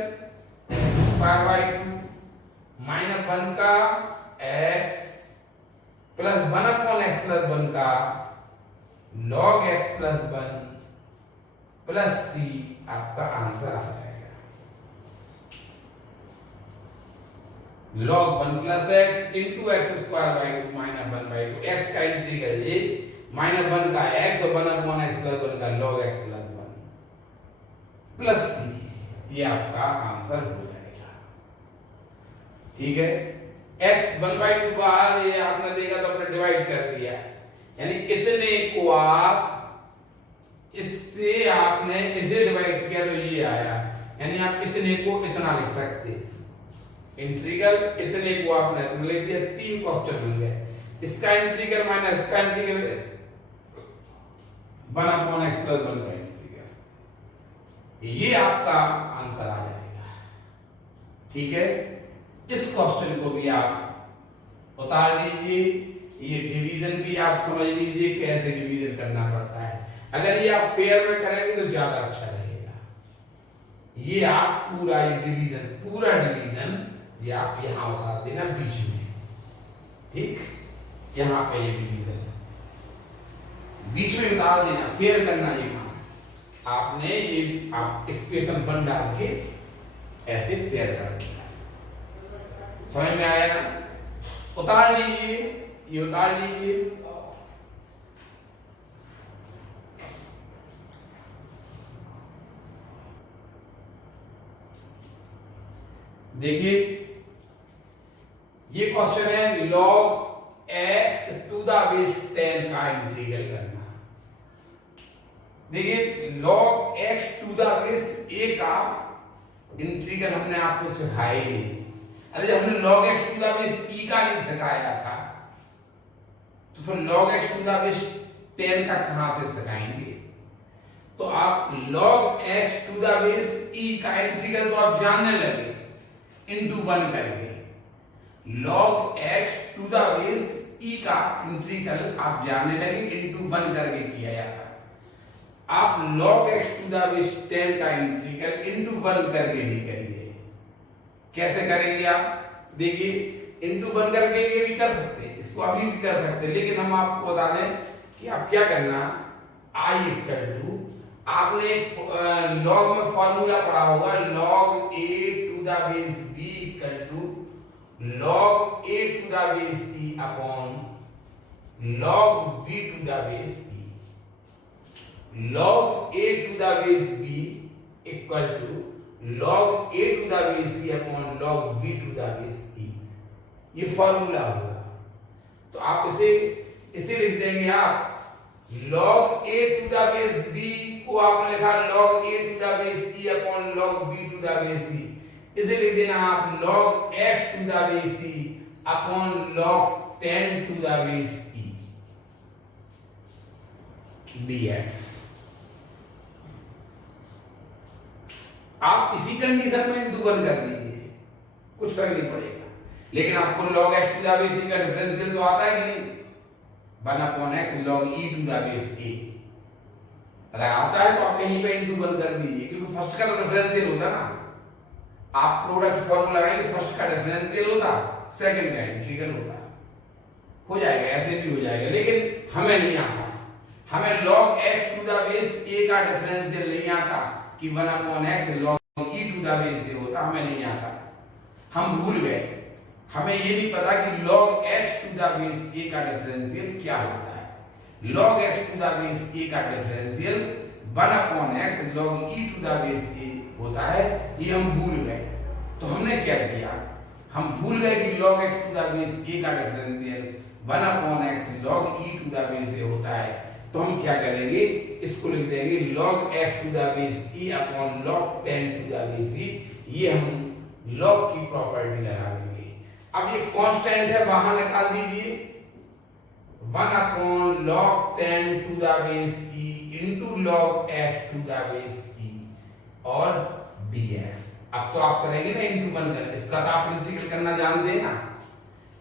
x² by 2 माइनस 1 का x प्लस 1/x + 1 का log x + 1 प्लस c आपका आंसर आ जाएगा। log 1 + x into x² by 2 minus 1/2, x का इंटीग्रल ये माइनस 1 का x और 1/x + 1 का log x + 1 प्लस c, ये आपका आंसर हो जाएगा। ठीक है, x 1/2 बाहर ये आपने देखा तो आपने डिवाइड कर दिया, यानी इतने को आप इससे आपने इसे डिवाइड किया तो ये आया, यानी आप इतने को इतना लिख सकते। इंटीग्रल इतने को आपने इतना लिख दिया, 3 क्वेश्चन मिल गए। इसका इंटीग्रल माइनस इसका इंटीग्रल 1/x + 1 का इंटीग्रल, ये आपका आंसर आ जाएगा। ठीक है, इस क्वेश्चन को भी आप उतार लीजिए, ये डिवीजन भी आप समझ लीजिए कैसे डिवीजन करना पड़ता है। अगर ये आप फेयर में करेंगे तो ज्यादा अच्छा रहेगा। ये आप पूरा डिवीजन ये आप यहां उतार देना बीच में। ठीक, यहां पे ये डिवीजन बीच में उतार देना, फेयर करना ये काम आपने, ये आप इक्वेशन 1 डाल के ऐसे फेयर कर देना। समझ में आया ना? उतार लीजिए, ये उतार लीजिए। देखिए ये क्वेश्चन है log x to the base 10 का इंटीग्रल करना। देखिए log x to the base a का इंटीग्रल हमने आपको सिखाया ही नहीं। अरे जब हमने log x to the base e का नहीं सिखाया था तो फिर log x to the base 10 का कहां से सिखाएंगे? तो आप log x to the base e का इंटीग्रल तो आप जानने लगे, इंटू 1 करेंगे। log x to the base e का इंटीग्रल आप जानने लगे, इंटू 1 करके किया जाता। आप log x to the base 10 का इंटीग्रल इनटू 1 करके भी करिए। कैसे करेंगे आप? देखिए, इनटू 1 करके भी कर सकते हैं, इसको अभी भी कर सकते हैं, लेकिन हम आपको बता दें कि आप क्या करना, i इक्वल टू, आपने लॉग में फॉर्मूला पढ़ा होगा, log a to the base b equal to log a to the base e upon log v to the base e। log a to the base b equal to log a to the base e upon log v to the base e। ये formula होगा, तो आप इसे लिख देंगे आप log a to the base b को आपने लिखा log a to the base e upon log v to the base e। इसे लिख देना आप log x to the base e upon log 10 to the base e dx। आप इसी condition में इनटू 1 कर दीजिए, कुछ फर्क नहीं पड़ेगा, लेकिन आपको log x to the base e का डिफरेंशियल तो आता है कि नहीं, 1 upon x log e to the base a। अगर आता है तो आप यहीं पे इनटू 1 कर दीजिए, क्योंकि फर्स्ट का तो डिफरेंशियल होता ना, आप प्रोडक्ट फॉर्मूला लगाएंगे, फर्स्ट का डिफरेंशियल होता, सेकंड का इंटीग्रल होता, हो जाएगा, ऐसे भी हो जाएगा, लेकिन हमें नहीं आता, हमें log x to the base a का डिफरेंशियल नहीं आता कि 1 upon x log e to the base a होता, हमें नहीं आता, हम भूल गए, हमें ये नहीं पता कि log x to the base a का डिफरेंशियल क्या होता है। log x to the base a का differential 1 upon x log e to the base a होता है, ये हम भूल गए। तो हमने क्या किया, हम भूल गए कि log x to the base a का differential 1 upon x log e to the base a होता है, तो हम क्या करेंगे, इसको लिख देंगे log x to the base e upon log 10 to the base e। ये हम log की प्रॉपर्टी लगा देंगे। अब ये कांस्टेंट है, बाहर निकाल दीजिए, 1 upon log 10 to the base e into log x to the base e और dx। अब तो आप करेंगे ना इंटू 1 कर, इसका तो आप इंटीग्रल करना जानते हैं ना,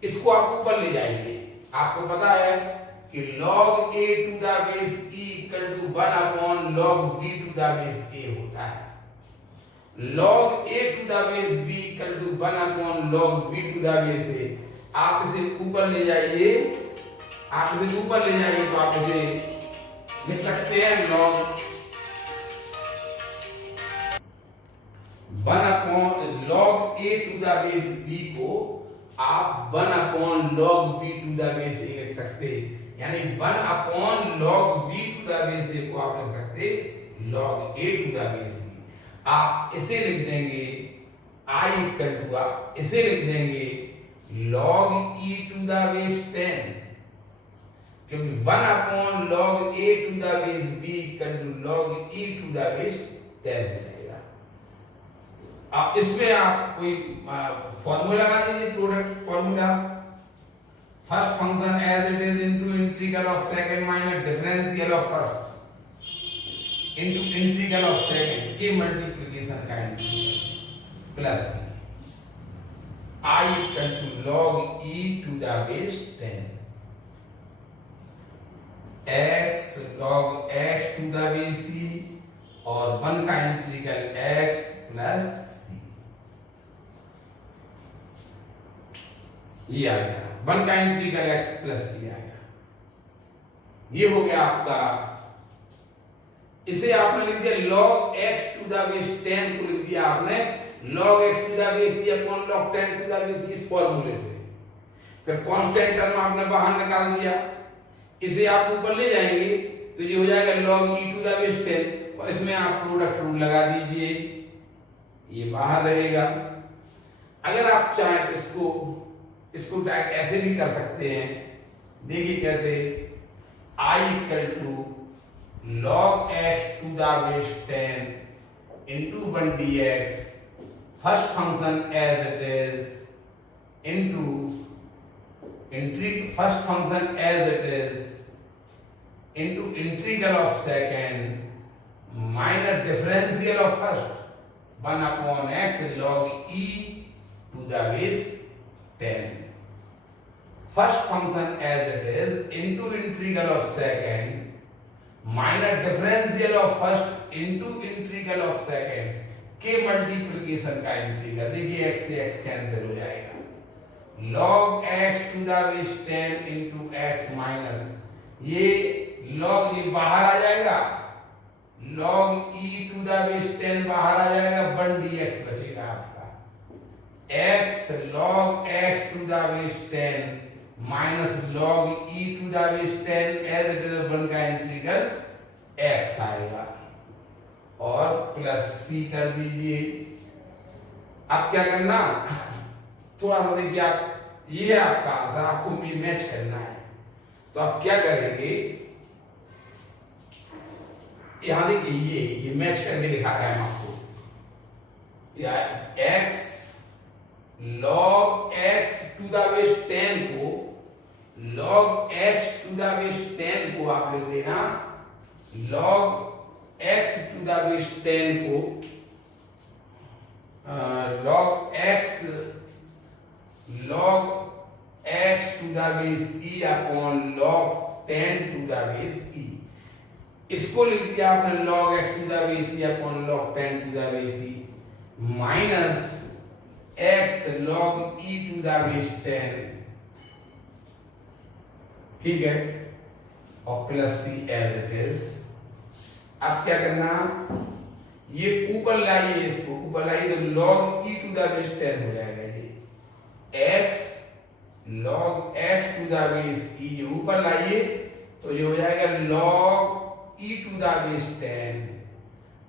इसको आप ऊपर ले जाइए। आपको पता है कि log a to the base e equal to 1 upon log v to the base a होता है। log a to the base b equal to 1 upon log v to the base a। आप इसे ऊपर ले जाइए, आप इसे ऊपर ले जाइए तो आप इसे लिख सकते हैं log 1 upon log a to the base b को आप 1 upon log v to the base a लिख सकते हैं, यानी 1 upon log v to the base a को आप लिख सकते log a to the base b। आप इसे लिख देंगे i इक्वल टू, आप इसे लिख देंगे log e to the base 10, क्योंकि 1 upon log a to the base b equal to log e to the base 10 मिलेगा। अब इसमें आप कोई फॉर्मूला लगा दीजिए, product formula, first function as it is into integral of second minus differential of first into integral of second के multiplication का integral plus i equal to log e to the base 10 x log x to the base e और 1 का integral x plus ये आ गया, 1 का integral x plus ये आ गया, ये हो गया आपका। इसे आपने लिख दिया log x to the base 10 को लिख दिया आपने log x to the base e upon log 10 to the base इस फॉर्मूले से। फिर कांस्टेंट टर्म आपने बाहर निकाल दिया, इसे आप ऊपर ले जाएंगे तो ये हो जाएगा log e to the base 10, और इसमें आप प्रोडक्ट रूल लगा दीजिए, ये बाहर रहेगा। अगर आप चाहें तो इसको ऐसे भी कर सकते हैं, देखिए कैसे, i equal to log x to the base 10 into 1 dx, first function as it is into first function as it is into integral of second minus differential of first 1 upon x log e to the base 10, first function as it is into integral of second minus differential of first into integral of second के multiplication का integral. देखिए x से x cancel हो जाएगा, log x to the base 10 into x minus ये log ये बाहर आ जाएगा, log e to the base 10 बाहर आ जाएगा, 1 dx बचेगा आपका, x log x to the base 10 minus log e to the base 10 as it is 1 का इंटीग्रल x आएगा और प्लस c कर दीजिए। अब क्या करना, थोड़ा सा देखिए आप, ये है आपका आंसर, आपको भी मैच करना है। तो आप क्या करेंगे, यहां देखिए ये मैच करके दिखा रहे हैं आपको, या x log x to the base 10 को log x to the base 10 को आप लिख देना log x to the base 10 को log x to the base e upon log 10 to the base e, इसको लिख दिया आपने log x to the base e upon log 10 to the base e minus x log e to the base 10, ठीक है, और plus c as it is. अब क्या करना, ये ऊपर लाइए, इसको ऊपर लाइए तो log e to the base 10 हो जाएगा, ये x log x to the base e ऊपर लाइए तो ये हो जाएगा log e to the base 10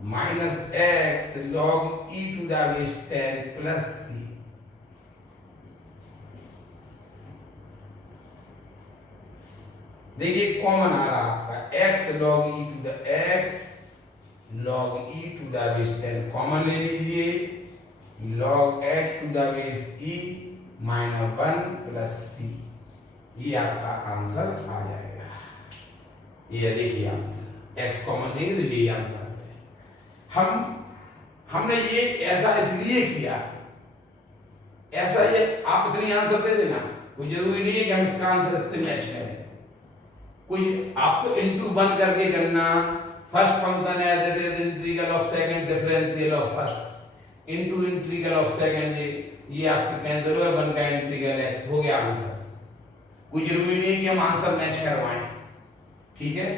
minus x log e to the base 10 plus c। देखिए कॉमन आ रहा आपका x log e to the x log e to the base 10 common ले लीजिए, log x to the base e minus 1 plus c, ये आपका answer आ जाएगा। ये देखिए आप x कॉमन नहीं तो ये आंसर है। हमने ये ऐसा इसलिए किया, ऐसा ये आप इसलिए आंसर दे देना, कोई जरूरी नहीं है कि हम इसका आंसर इससे मैच करें, कोई आप तो इनटू 1 करके करना, first function as it is integral of second differential of first into integral of second, ये आपके कैंसिल हो गया, 1 का इंटीग्रल x हो गया आंसर। कोई जरूरी नहीं है कि हम आंसर मैच करवाएं, ठीक है,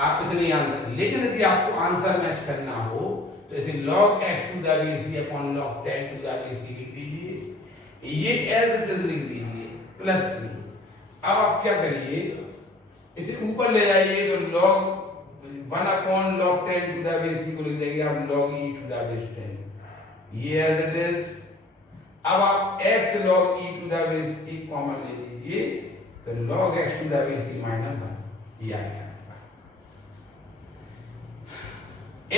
आप इतने आंसर, लेकिन यदि आपको आंसर मैच करना हो तो इसे log x to the base e upon log 10 to the base e लिख दीजिए, ये एज इट इज लिख दीजिए प्लस c। अब आप क्या करिए, इसे ऊपर ले जाइए तो log 1 upon log 10 to the base e को लिख देंगे आप log e to the base 10, ये एज इट इज। अब आप x log e to the base e common ले लीजिए तो log x to the base e minus 1, ये आ गया।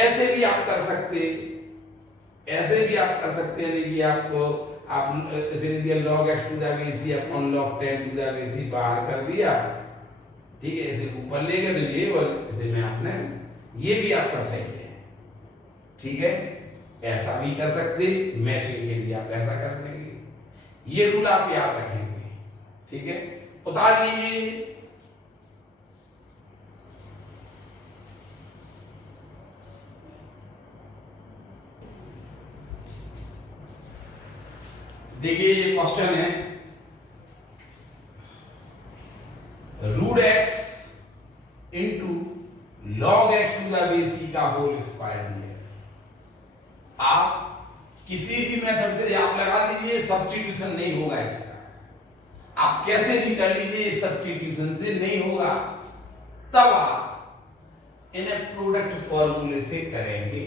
ऐसे भी आप कर सकते, ऐसे भी आप कर सकते हैं, देखिए आपको आप इसे लिख दिया log x to the base e upon log 10 to the base e बाहर कर दिया, ठीक है, इसे ऊपर ले गए तो ये और इसे में आपने, ये भी आप कर सकते हैं, ठीक है, ऐसा भी कर सकते, मैचिंग के लिए आप ऐसा कर देंगे, ये रूल आप याद रखेंगे, ठीक है। उतार लीजिए, देखिए ये क्वेश्चन है, root x into log x to the base e का होल स्क्वायर dx। आप किसी भी मेथड से आप लगा लीजिए, सब्स्टिट्यूशन नहीं होगा इसका, आप कैसे भी कर लीजिए, सब्स्टिट्यूशन से नहीं होगा, तब आप इन्हें प्रोडक्ट फॉर्मूले से करेंगे,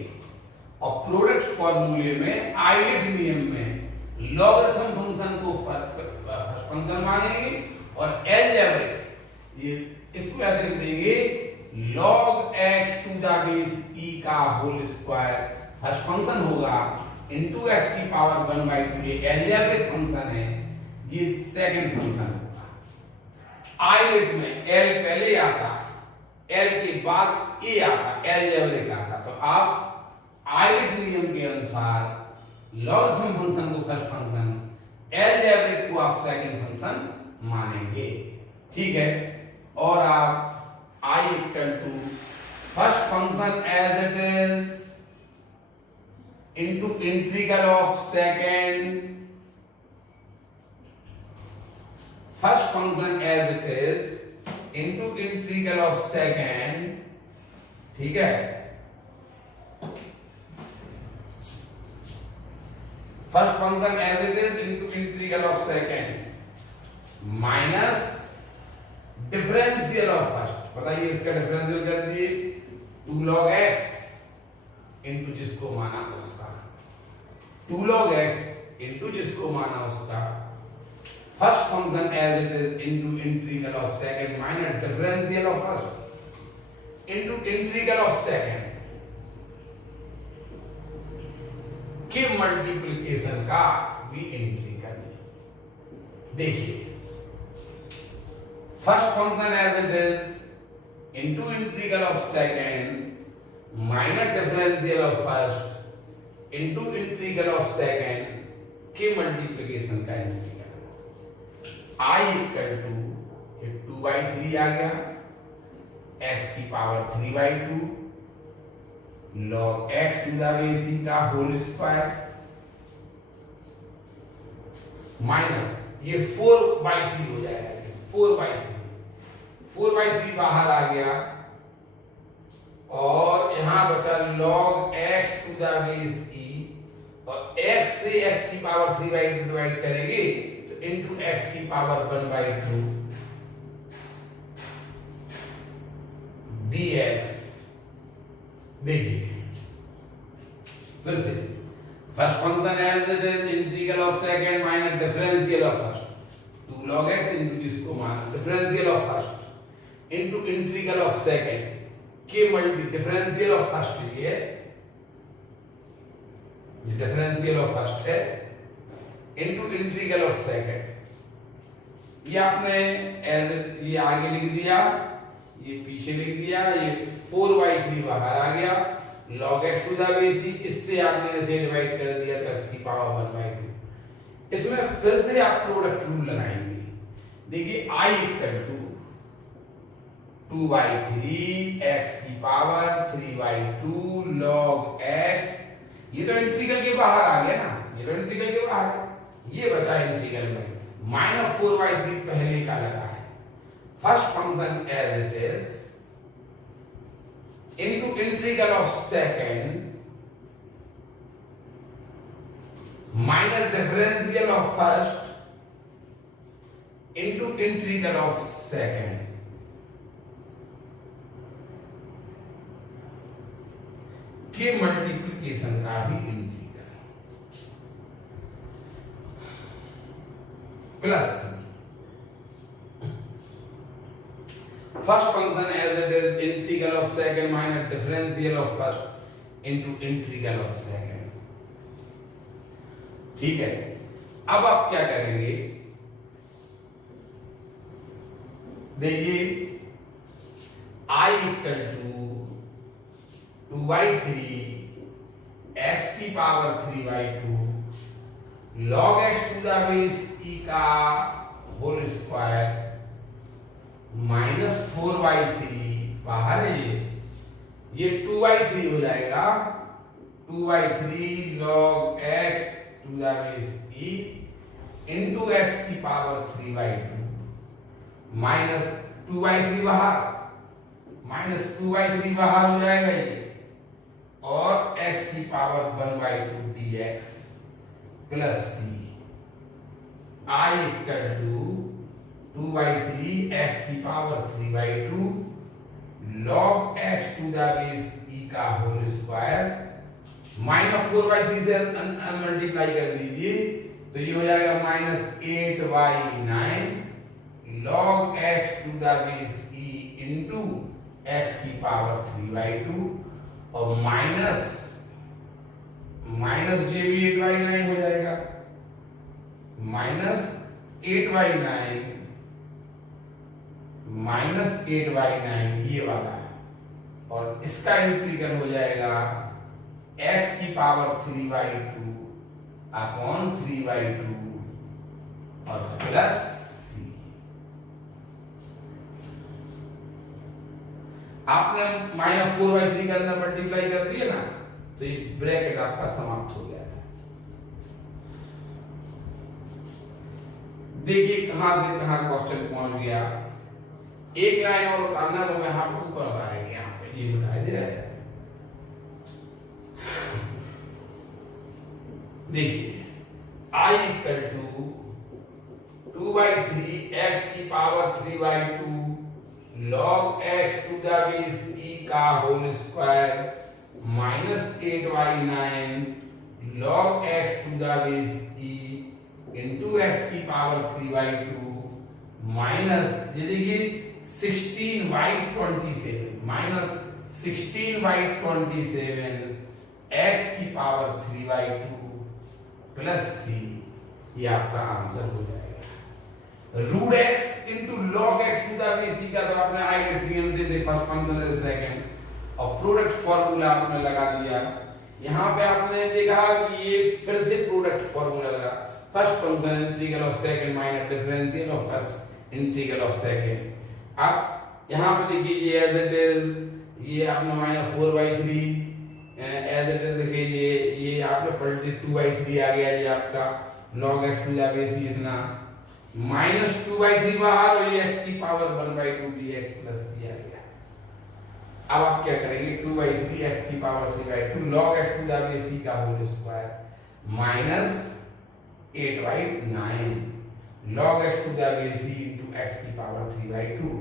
और प्रोडक्ट फॉर्मूले में आइलेट नियम में लॉगरिथम फंक्शन को फंक्शन मानेंगे और एलजेब्रिक ये इसको ऐसे लिख देंगे log x to the base e का होल स्क्वायर फर्स्ट फंक्शन होगा इनटू x की पावर 1/2, ये एलजेब्रिक फंक्शन है, ये सेकंड फंक्शन होगा। आइलेट में l पहले आता, l के बाद a आता, एलजेब्रिक आता, तो आप आइलेट नियम के अनुसार लॉगरिथम फंक्शन को फर्स्ट फंक्शन, एलजेब्रिक को आप सेकंड फंक्शन मानेंगे, ठीक है। और आप i equal to first function as it is into integral of second, first function as it is into integral of second, ठीक है। First function as it is into integral of second minus differential of first. बताइए इसका differential कर दिए 2 log x into जिसको माना उसका, 2 log x into जिसको माना उसका। First function as it is into integral of second minus differential of first into integral of second के मल्टीप्लिकेशन का भी इंटीग्रल। देखिए first function as it is into integral of second minus differential of first into integral of second के multiplication का integral. I equal to 2/3 आ गया, x की power 3/2 log x to the base c का whole square minus ये 4/3 हो जाएगा, 4/3 बाहर आ गया और यहां बचा log x to the base e और x से x की पावर 3/2 डिवाइड करेंगे तो इनटू x की पावर 1/2 dx। देखिए फिर से first function as it is integral of second minus differential of first 2 log x into जिसको माना differential of first into integral of second के मल्टी डिफरेंशियल ऑफ फर्स्ट लिए डिफरेंशियल ऑफ फर्स्ट है into integral of second. ये आपने ये आगे लिख दिया, ये पीछे लिख दिया, ये 4/3 बाहर आ गया log x to the base c, इससे आपने इसे डिवाइड कर दिया तो x की पावर 1/2। इसमें फिर से आप प्रोडक्ट रूल लगाएंगे। देखिए I इक्वल टू 2/3 x की पावर 3/2 log x, ये तो इंटीग्रल के बाहर आ गया ना, ये तो इंटीग्रल के बाहर है, ये बचा इंटीग्रल में माइनस 4/3 पहले का लगा है। First function as it is into integral of second minus differential of first into integral of second के मल्टीप्लिकेशन का भी integral plus first function as it is integral of second minus differential of first into integral of second. ठीक है, अब आप क्या करेंगे, देखिए I इक्वल टू 2/3 x की power 3/2 log x to the base e का होल स्क्वायर माइनस 4/3 बाहर है, ये 2/3 हो जाएगा 2/3 log x to the base e into x की पावर 3/2 माइनस 2/3 बाहर, माइनस 2/3 बाहर हो जाएगा ये और x की power 1/2 dx plus c। I equal to 2/3 x की power 3/2 log x to the base e का होल स्क्वायर माइनस 4/3 से मल्टीप्लाई कर दीजिए तो ये हो जाएगा minus 8/9 log x to the base e into x की पावर 3/2 और माइनस जे भी 8/9 हो जाएगा, माइनस 8/9 ये वाला है और इसका इंटीग्रल हो जाएगा x की पावर 3/2 अपॉन 3/2 और प्लस c। आपने आपने -4/3 करना मल्टीप्लाई कर दिए ना, तो ये ब्रैकेट आपका समाप्त हो गया है। देखिए कहां से कहां क्वेश्चन पहुंच गया। एक लाइन और उतारना तो मैं आपको ऊपर आएंगे, यहाँ पे ये बताया दे रहा है। देखिए I इक्वल टू 2/3 x की power 3/2 log x to the base e का whole square minus 8/9 log x to the base e into x की पावर 3/2 माइनस ये देखिए 16/27 माइनस 16/27 x की पावर 3/2 प्लस c, ये आपका आंसर हो जाएगा। Root x into log x to the base c का तो आपने आइडेंटिटी से देखा फंक्शन है सेकंड और प्रोडक्ट फार्मूला आपने लगा दिया। यहाँ पे आपने देखा कि ये फिर से प्रोडक्ट फार्मूला लगा। First function integral of second minus differential of first integral of second. अब यहाँ पे देखिए ये एज इट इज ये आपने -4/3 एज इट इज देखिए ये आपने पलटी 2/3 आ गया, ये आपका log x to the base इतना -2/3 बाहर और ये x की पावर 1/2 dx प्लस c आ गया। अब आप क्या करेंगे 2/3 x की power 3/2 log x to the base c का whole square minus 8/9 log x to the base c into x की पावर 3/2,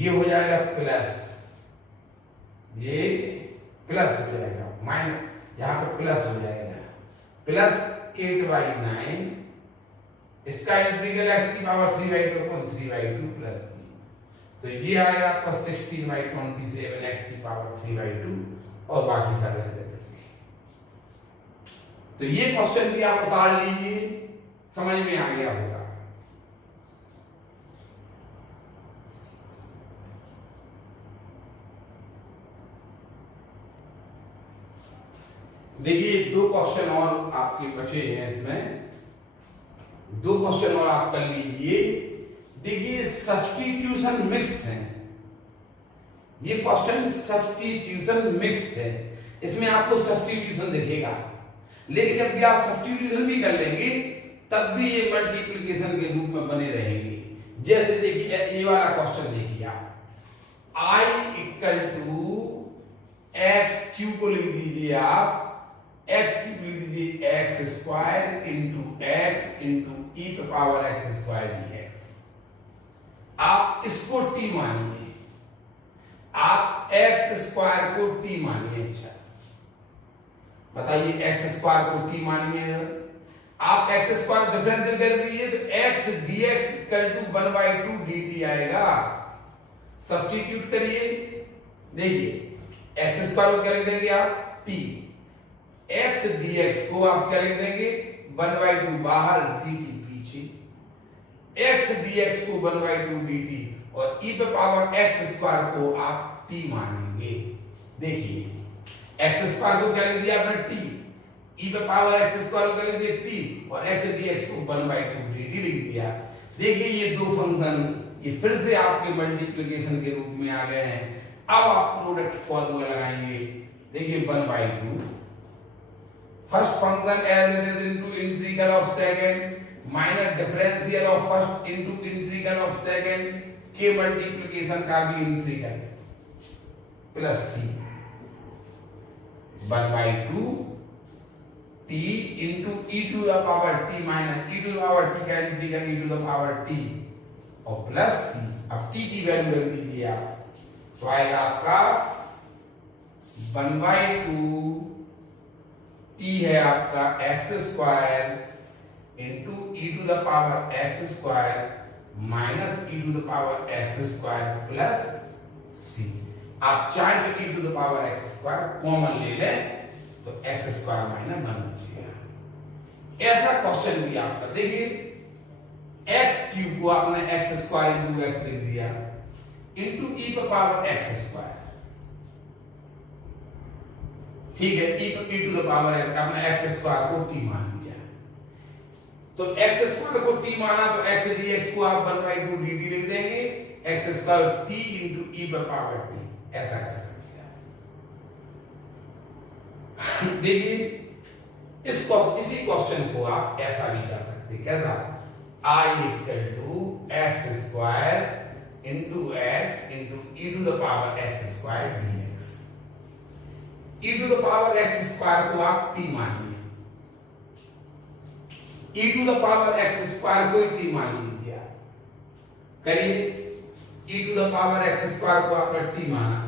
ये हो जाएगा प्लस, ये प्लस हो जाएगा माइनस, यहाँ पे प्लस हो जाएगा प्लस 8/9 इसका इंटीग्रल x की पावर 3/2 अपॉन 3/2 प्लस c, तो ये आएगा आपका 16/27 x की पावर 3/2 और बाकी सब ऐसे। तो ये क्वेश्चन भी आप उतार लीजिए, समझ में आ गया होगा। देखिए दो क्वेश्चन और आपके बचे हैं, इसमें दो क्वेश्चन और आप कर लीजिए। देखिए सब्स्टिट्यूशन मिक्स है, ये क्वेश्चन सब्स्टिट्यूशन मिक्स है, इसमें आपको सब्स्टिट्यूशन दिखेगा, लेकिन जब भी आप सब्स्टिट्यूशन भी कर लेंगे तब भी ये मल्टीप्लिकेशन के रूप में बने रहेंगे। जैसे देखिए ये वाला क्वेश्चन देखिए आप, I equal to x cube को लिख दीजिए आप, x की लिख दीजिए x square into x into e पे पावर x स्क्वायर dx। आप इसको t मानिए, आप x स्क्वायर को t मानिए। अच्छा बताइए x स्क्वायर को t मानिए, आप x स्क्वायर डिफरेंशियल कर दीजिए तो x dx equal to 1/2 dt आएगा। सब्स्टिट्यूट करिए, देखिए x स्क्वायर को क्या लिख देंगे आप t, x dx को आप क्या लिख देंगे 1/2 बाहर dt पीछे, x dx को 1/2 dt और e पे पावर x स्क्वायर को आप t मानेंगे। देखिए x स्क्वायर को क्या लिख दिया आपने t, e पे पावर x स्क्वायर को क्या लिख दिया t और x dx को 1/2 dt लिख दिया। देखिए ये दो फंक्शन ये फिर से आपके मल्टीप्लिकेशन के रूप में आ गए हैं। अब आप प्रोडक्ट फॉर्मूला लगाएंगे। देखिए 1/2 first function as it is into integral of second minus differential of first into integral of second के मल्टीप्लिकेशन का भी integral plus c 1/2 t into e to the power t minus e to the power t का integral e to the power t और plus c। अब t की value रख दीजिए आप, तो आएगा आपका 1/2 t है आपका x square into e to the power x square minus e to the power x square plus c। आप चाहे तो e to the power x square common ले लें तो x स्क्वायर माइनस 1 बचेगा। ऐसा क्वेश्चन भी आपका देखिए x क्यूब को आपने x स्क्वायर इंटू x लिख दिया इंटू e पर पावर x स्क्वायर, ठीक है, e टू द पावर आपने x स्क्वायर को t मान लिया, तो x स्क्वायर को t माना तो x dx को आप 1/2 dt लिख देंगे, x square t into e पर पावर t ऐसा कर सकते हैं। देखिए इसी क्वेश्चन को आप ऐसा भी कर सकते हैं, कैसा, I equal to x square into x into e to the power x square dx। E to the power x square को आप t मानिए, e to the power x square को t मान लीजिए, करिए। E to the power x square को आपने t माना,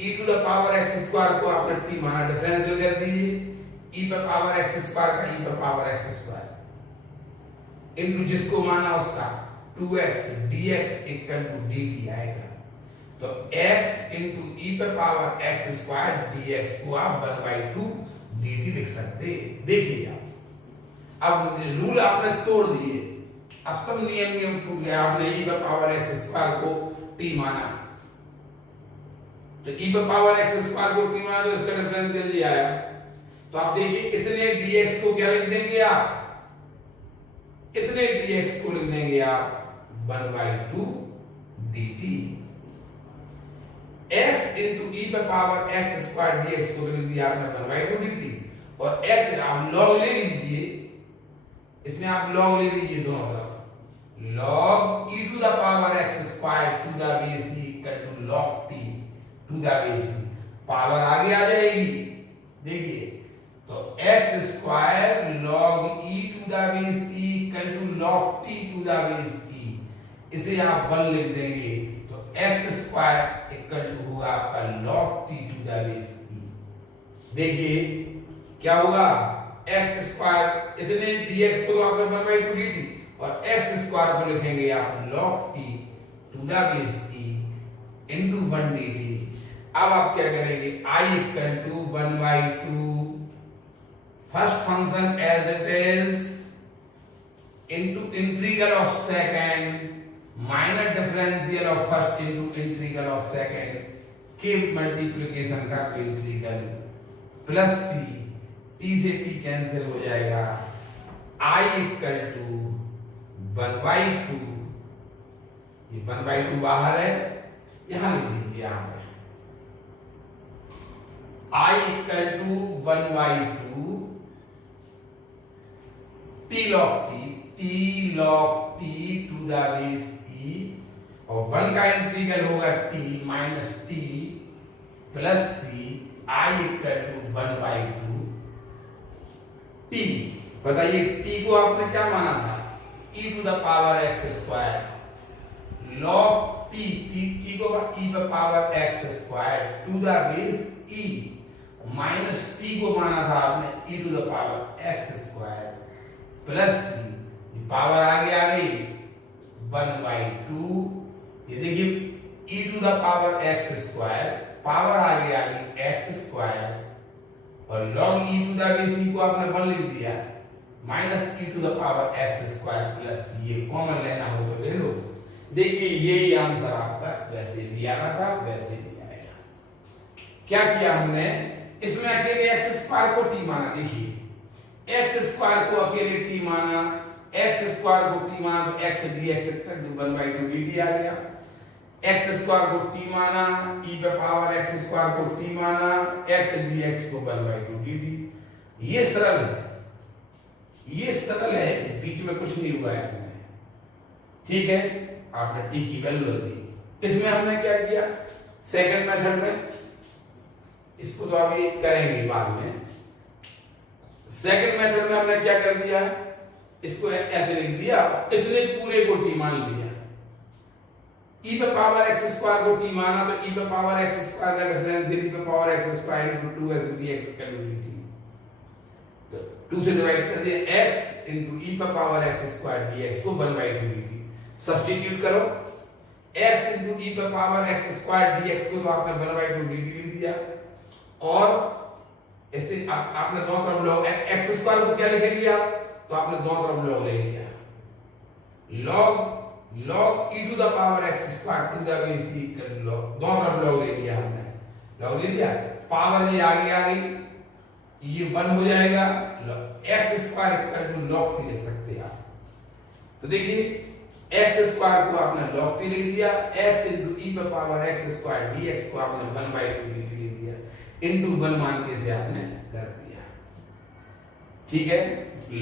e to the power x square को आपने t माना, डिफरेंशियल कर दीजिए, ई पर पावर एक्स स्क्वायर का ई पर पावर एक्स स्क्वायर इनटू जिसको माना उसका 2x dx equal to dt आएगा। तो x इंटू ई पर पावर x स्क्वायर dx को आप 1/2 dt लिख सकते। देखिए अब रूल आपने तोड़ दिए, अब सब नियम टूट गया। आपने ई पर पावर x स्क्वायर को t माना, तो ई पर पावर x स्क्वायर को t माना तो इसका डिफरेंस दे दिया आया। तो आप देखिए इतने dx को क्या लिख देंगे आप, इतने dx को लिख देंगे आप 1/2 dt। x इंटू ई पर पावर x स्क्वायर dx को लिख दिया आपने 1/2 dt, और x आप log ले लीजिए, इसमें आप log ले लीजिए दोनों तरफ, log e to the power x square to the base e equal to log t to the base e, power आगे आ जाएगी। देखिए तो x square log e to the base e equal to log t to the base e, इसे आप 1 लिख देंगे, तो x स्क्वायर इक्वल टू होगा आपका log t to the base e। देखिए क्या होगा, x स्क्वायर इतने dx को तो आपने 1/2 dt और x स्क्वायर को लिखेंगे आप log t to the base e into 1 dt। अब आप क्या करेंगे, I equal to 1/2 first function as it is into integral of second minus differential of first into integral of second के multiplication का integral plus c, t से t cancel हो जाएगा। I equal to 1/2, ये 1/2 बाहर है, यहां लिख दीजिए यहां पे I equal to 1/2 t log t to the base e, और 1 का इंटीग्रल होगा t minus t plus c। I equal to 1/2 t। बताइए t को आपने क्या माना था, e to the power x square log t को e पर power x square to the base e, minus t को माना था आपने e to the power x square plus c, power आगे आ गई 1/2। ये देखिए e to the power x square, power आगे आ गई x स्क्वायर, और log e to the base e को आपने 1 लिख दिया, minus e to the power x square plus ये कॉमन लेना हो तो ले लो। देखिए यही आंसर आपका वैसे भी आना था, वैसे भी आएगा। क्या किया हमने, इसमें अकेले x स्क्वायर को t माना। देखिए x स्क्वायर को अकेले t माना, x स्क्वायर को t माना तो x dx equal to 1/2 dt आ गया। x स्क्वायर को t माना, e पे पावर x स्क्वायर को t माना, x dx को 1/2 dt। ये सरल है, ये सरल है, बीच में कुछ नहीं हुआ इसमें, ठीक है। आपने t की वैल्यू रख दी। इसमें हमने क्या किया, सेकंड मेथड में, इसको तो अभी करेंगे बाद में। सेकंड मेथड में हमने क्या कर दिया, इसको ऐसे लिख दिया, इसने पूरे को t मान लिया, e पे पावर x स्क्वायर को t माना तो e पे पावर x स्क्वायर का डिफरेंशियल e पे power x square into 2x dx equal to dt, तो 2 से डिवाइड कर दिया x इनटू e पे पावर x स्क्वायर dx को 1/2 dt। सब्स्टिट्यूट करो, x इनटू e पे पावर x स्क्वायर dx को तो आपने 1/2 dt लिख दिया, और इससे आपने दोनों तरफ log x स्क्वायर को क्या लिखेंगे आप, तो आपने दोनों तरफ log ले लिया, log e to the power x square to the base e equal to log, दोनों तरफ log ले लिया हमने, log ले लिया, पावर ये आगे आ गई, ये 1 हो जाएगा, x square equal to log t लिख सकते हैं आप। तो देखिए एक्स स्क्वायर को आपने log t लिख दिया, x इंटू ई पे पावर एक्स स्क्वायर dx को आपने 1/2 dt लिख दिया, इंटू 1 मान के से आपने कर दिया। ठीक है,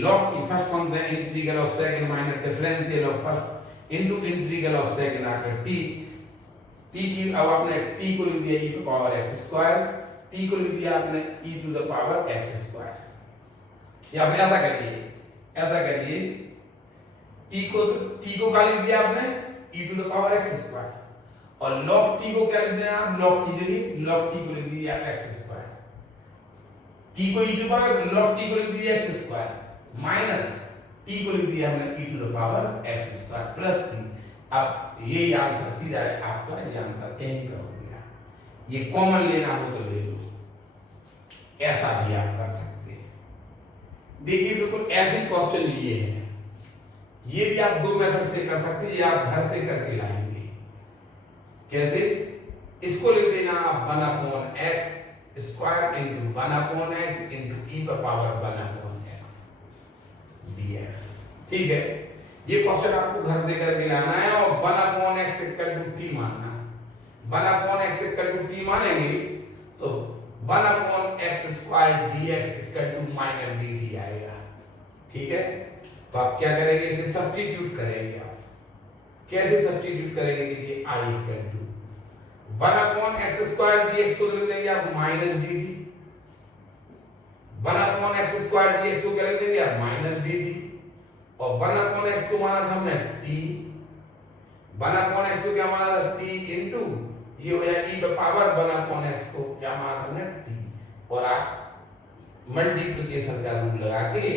log t first function integral of second minus differential of first into integral of second आकर t की अब आपने t को लिख दिया e पे पावर एक्स स्क्वायर, t को लिख दिया आपने e to the power x square. या फिर ऐसा करिए t को क्या लिख दिया आपने e to the power x square और log t को क्या लिख दिया आप log t को लिख दिया एक्स स्क्वायर, t को e to power log t को लिख दिया एक्स स्क्वायर माइनस t को लिख दिया हमने e to the power x square plus t। अब ये आंसर सीधा है आपका, ये आंसर यही का हो गया। ये कॉमन लेना हो तो ले लो, ऐसा भी आप कर सकते हैं। देखिए बिल्कुल ऐसे क्वेश्चन लिए हैं, ये भी आप दो मेथड से कर सकते हैं, ये आप घर से करके लाएंगे। कैसे? इसको लिख देना आप 1/x square into 1/x into e पर पावर 1/x dx। ठीक है, ये क्वेश्चन आपको घर से करके लाना है और 1/x इक्वल टू t मानना है। 1/x इक्वल टू t मानेंगे तो 1/x square dx equal to minus dt आएगा। ठीक है, तो आप क्या करेंगे, इसे सब्स्टिट्यूट करेंगे। आप कैसे सब्स्टिट्यूट करेंगे? देखिए i equal to 1/x square dx को लिख देंगे आप minus dt, 1/x square dx को क्या लिख देंगे आप माइनस dt, और 1/x को माना था हमने t, 1/x को क्या माना था t इंटू ये हो जाएगा e पे पावर 1/x को क्या माना था हमने t, और आप मल्टीप्लिकेशन का रूल लगा के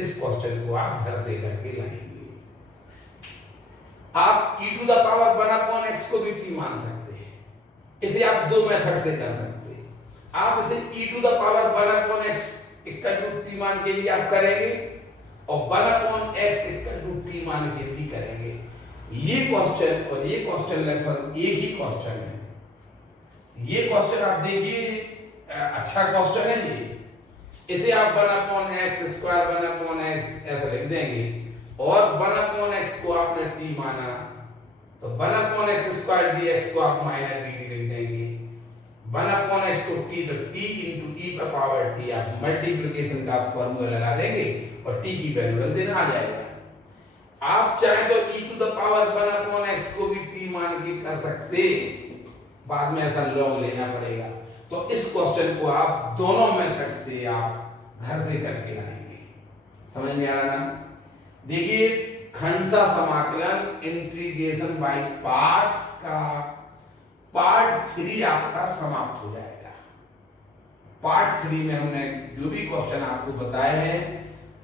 इस क्वेश्चन को आप घर से करके लाएंगे। आप e to the power 1/x को भी t मान सकते हैं, इसे आप दो मेथड से कर सकते हैं। आप इसे e to the power 1/x equal to t मान के भी आप करेंगे और 1/x इक्वल टू t मान के भी करेंगे। ये क्वेश्चन और ये क्वेश्चन लगभग एक ही क्वेश्चन है। ये क्वेश्चन आप देखिए, अच्छा क्वेश्चन है ये। इसे आप 1/x स्क्वायर 1/x ऐसा लिख देंगे और 1/x को आपने t माना तो 1/x स्क्वायर dx को आप माइनस dt लिख देंगे। 1/x को t तो t इंटू e पर पावर t आप मल्टीप्लिकेशन का फॉर्मूला लगा देंगे और t की वैल्यू रख देना आ जाएगा। आप चाहे तो e to the power 1/x को भी t मान के कर सकते, बाद में ऐसा log लेना पड़ेगा। तो इस क्वेश्चन को आप दोनों मेथड से आप घर से करके लाएंगे। समझ में आ रहा ना? देखिए खंडसा समाकलन इंटीग्रेशन बाय पार्ट्स का पार्ट 3 आपका समाप्त हो जाएगा। पार्ट 3 में हमने जो भी क्वेश्चन आपको बताए हैं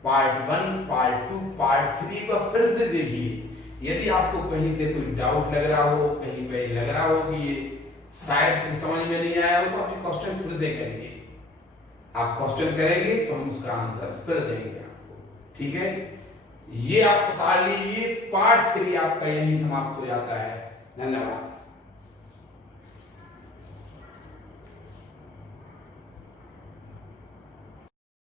पार्ट 1, पार्ट 2, पार्ट 3 को फिर से देखिए। यदि आपको कहीं से कोई डाउट लग रहा हो, कहीं पे लग रहा हो कि ये शायद समझ में नहीं आया हो, तो आप क्वेश्चन फिर से करिए। आप क्वेश्चन करेंगे तो हम उसका आंसर फिर देंगे आपको। ठीक है, ये आप बता लीजिए। पार्ट 3 आपका यही समाप्त हो जाता है। धन्यवाद।